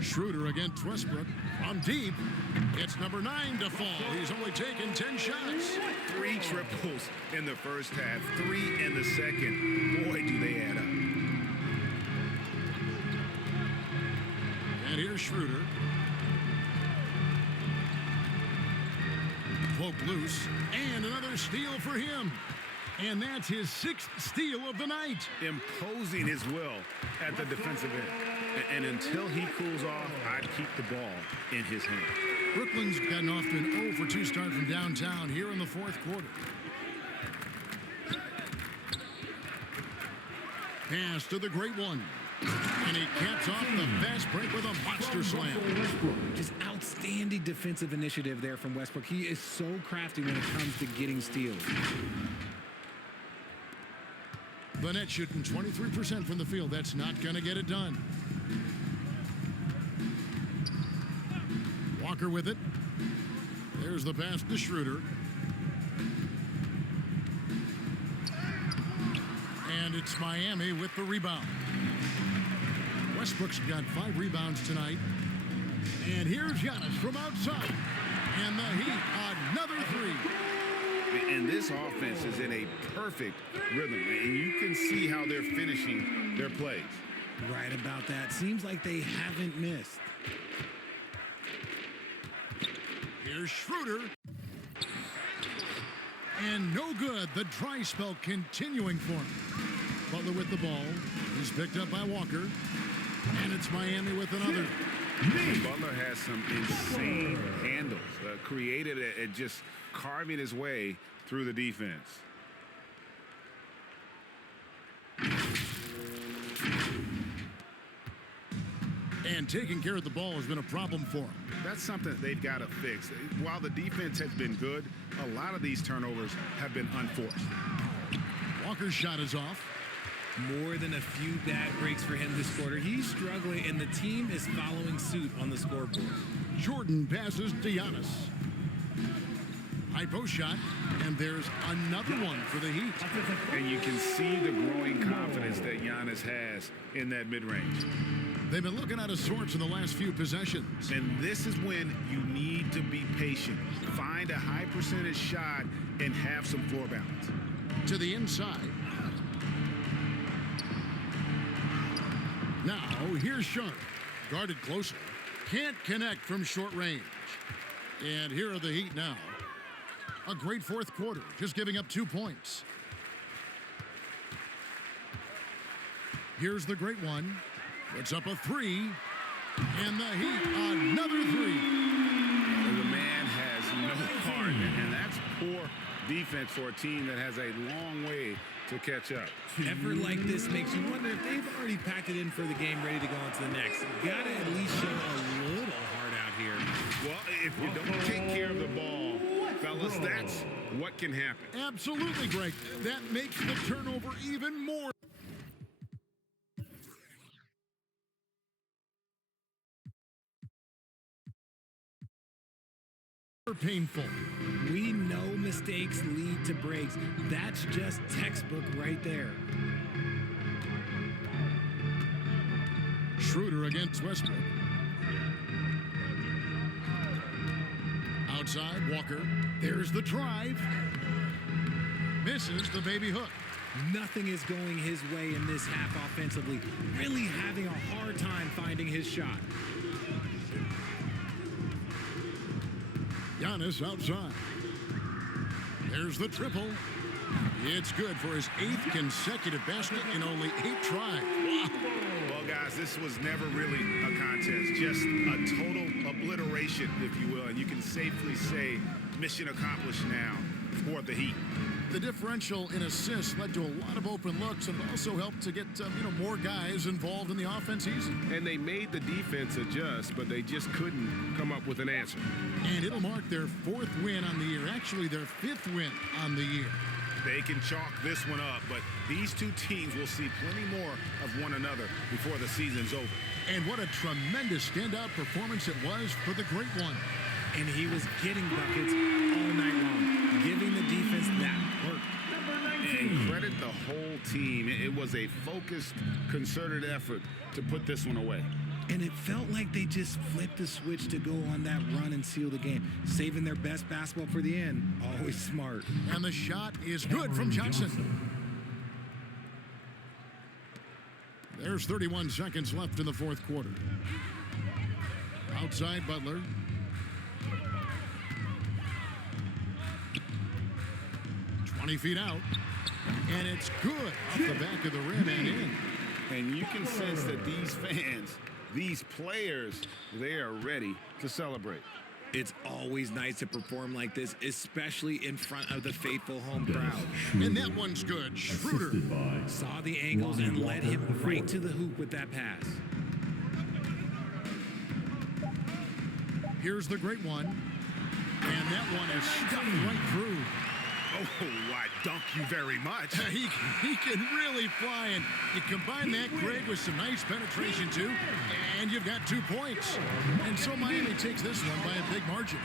Schroeder against Westbrook. From deep, it's number 9 to fall. He's only taken 10 shots. 3 triples in the first half, 3 in the second. Boy, do they add up. And here's Schroeder. Poke loose. And another steal for him. And that's his 6th steal of the night. Imposing his will at the defensive end. And until he cools off, I'd keep the ball in his hand. Brooklyn's gotten off to an 0 for 2 start from downtown here in the 4th quarter. Pass to the great one. And he caps off the fast break with a monster slam. Just outstanding defensive initiative there from Westbrook. He is so crafty when it comes to getting steals. The Nets shooting 23% from the field. That's not going to get it done. Walker with it. There's the pass to Schroeder. And And it's Miami with the rebound. Westbrook's got 5 rebounds tonight. And here's Giannis from outside. And the Heat, another 3. And this offense is in a perfect rhythm. And you can see how they're finishing their plays. Right about that. Seems like they haven't missed. Here's Schroeder. And no good. The dry spell continuing for him. Butler with the ball. He's picked up by Walker. And it's Miami with another. Butler has some insane handles. Created at just carving his way through the defense. And taking care of the ball has been a problem for him. That's something they've got to fix. While the defense has been good, a lot of these turnovers have been unforced. Walker's shot is off. More than a few bad breaks for him this quarter. He's struggling, and the team is following suit on the scoreboard. Jordan passes to Giannis. High post shot, and there's another one for the Heat. And you can see the growing confidence that Giannis has in that mid-range. They've been looking out of sorts in the last few possessions. And this is when you need to be patient. Find a high percentage shot and have some floor balance. To the inside. Now, here's Sharp. Guarded closer. Can't connect from short range. And here are the Heat now. A great fourth quarter, just giving up 2 points. Here's the great one. Puts up a 3. And the Heat, another 3. The man has no heart, and that's poor defense for a team that has a long way to catch up. Effort like this makes you wonder if they've already packed it in for the game, ready to go on to the next. Got to at least show a little heart out here. Well, if you don't take care of the ball, fellas, that's what can happen. Absolutely, Greg. That makes the turnover even more painful. We know mistakes lead to breaks. That's just textbook right there. Schroeder against Westbrook. Outside, Walker. There's the drive. Misses the baby hook. Nothing is going his way in this half offensively. Really having a hard time finding his shot. Giannis outside. There's the triple. It's good for his 8th consecutive basket in only 8 tries. Wow. Well, guys, this was never really a contest. Just a total obliteration, if you will. And you can safely say mission accomplished now for the Heat. The differential in assists led to a lot of open looks and also helped to get more guys involved in the offense easy. And they made the defense adjust, but they just couldn't come up with an answer. And it'll mark their 4th win on the year, actually their 5th win on the year. They can chalk this one up, but these two teams will see plenty more of one another before the season's over. And what a tremendous standout performance it was for the great one. And he was getting buckets all night long, giving the defense that work. And credit the whole team. It was a focused, concerted effort to put this one away. And it felt like they just flipped the switch to go on that run and seal the game, saving their best basketball for the end. Always smart. And the shot is good from Johnson. There's 31 seconds left in the 4th quarter. Outside Butler. Feet out, and it's good off the back of the rim and in. And you can sense that these fans, these players, they are ready to celebrate. It's always nice to perform like this, especially in front of the faithful home crowd. And that one's good. Schroeder saw the angles and led him right to the hoop with that pass. Here's the great one, and that one is stuffed right through. Oh, I dunk you very much. He can really fly, and you combine that, Greg, with some nice penetration, too, and you've got 2 points. And so Miami takes this one by a big margin.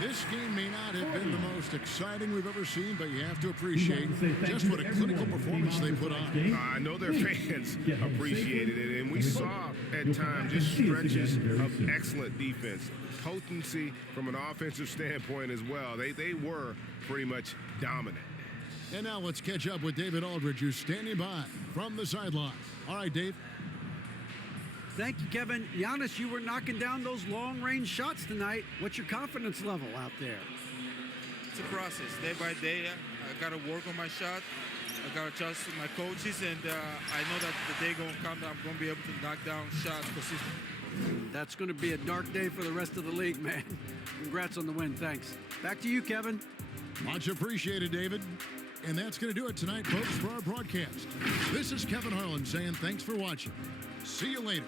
This game may not have been the most exciting we've ever seen, but you have to appreciate just what a clinical performance they put on. I know their fans appreciated it, and we saw at times just stretches of excellent defense. Potency from an offensive standpoint as well. They were pretty much dominant. And now let's catch up with David Aldridge, who's standing by from the sideline. All right, Dave. Thank you, Kevin. Giannis, you were knocking down those long-range shots tonight. What's your confidence level out there? It's a process, day by day. I got to work on my shot. I got to trust my coaches, and I know that the day going to come that I'm going to be able to knock down shots consistently. That's going to be a dark day for the rest of the league, man. Congrats on the win. Thanks. Back to you, Kevin. Much appreciated, David. And that's going to do it tonight, folks, for our broadcast. This is Kevin Harlan saying thanks for watching. See you later.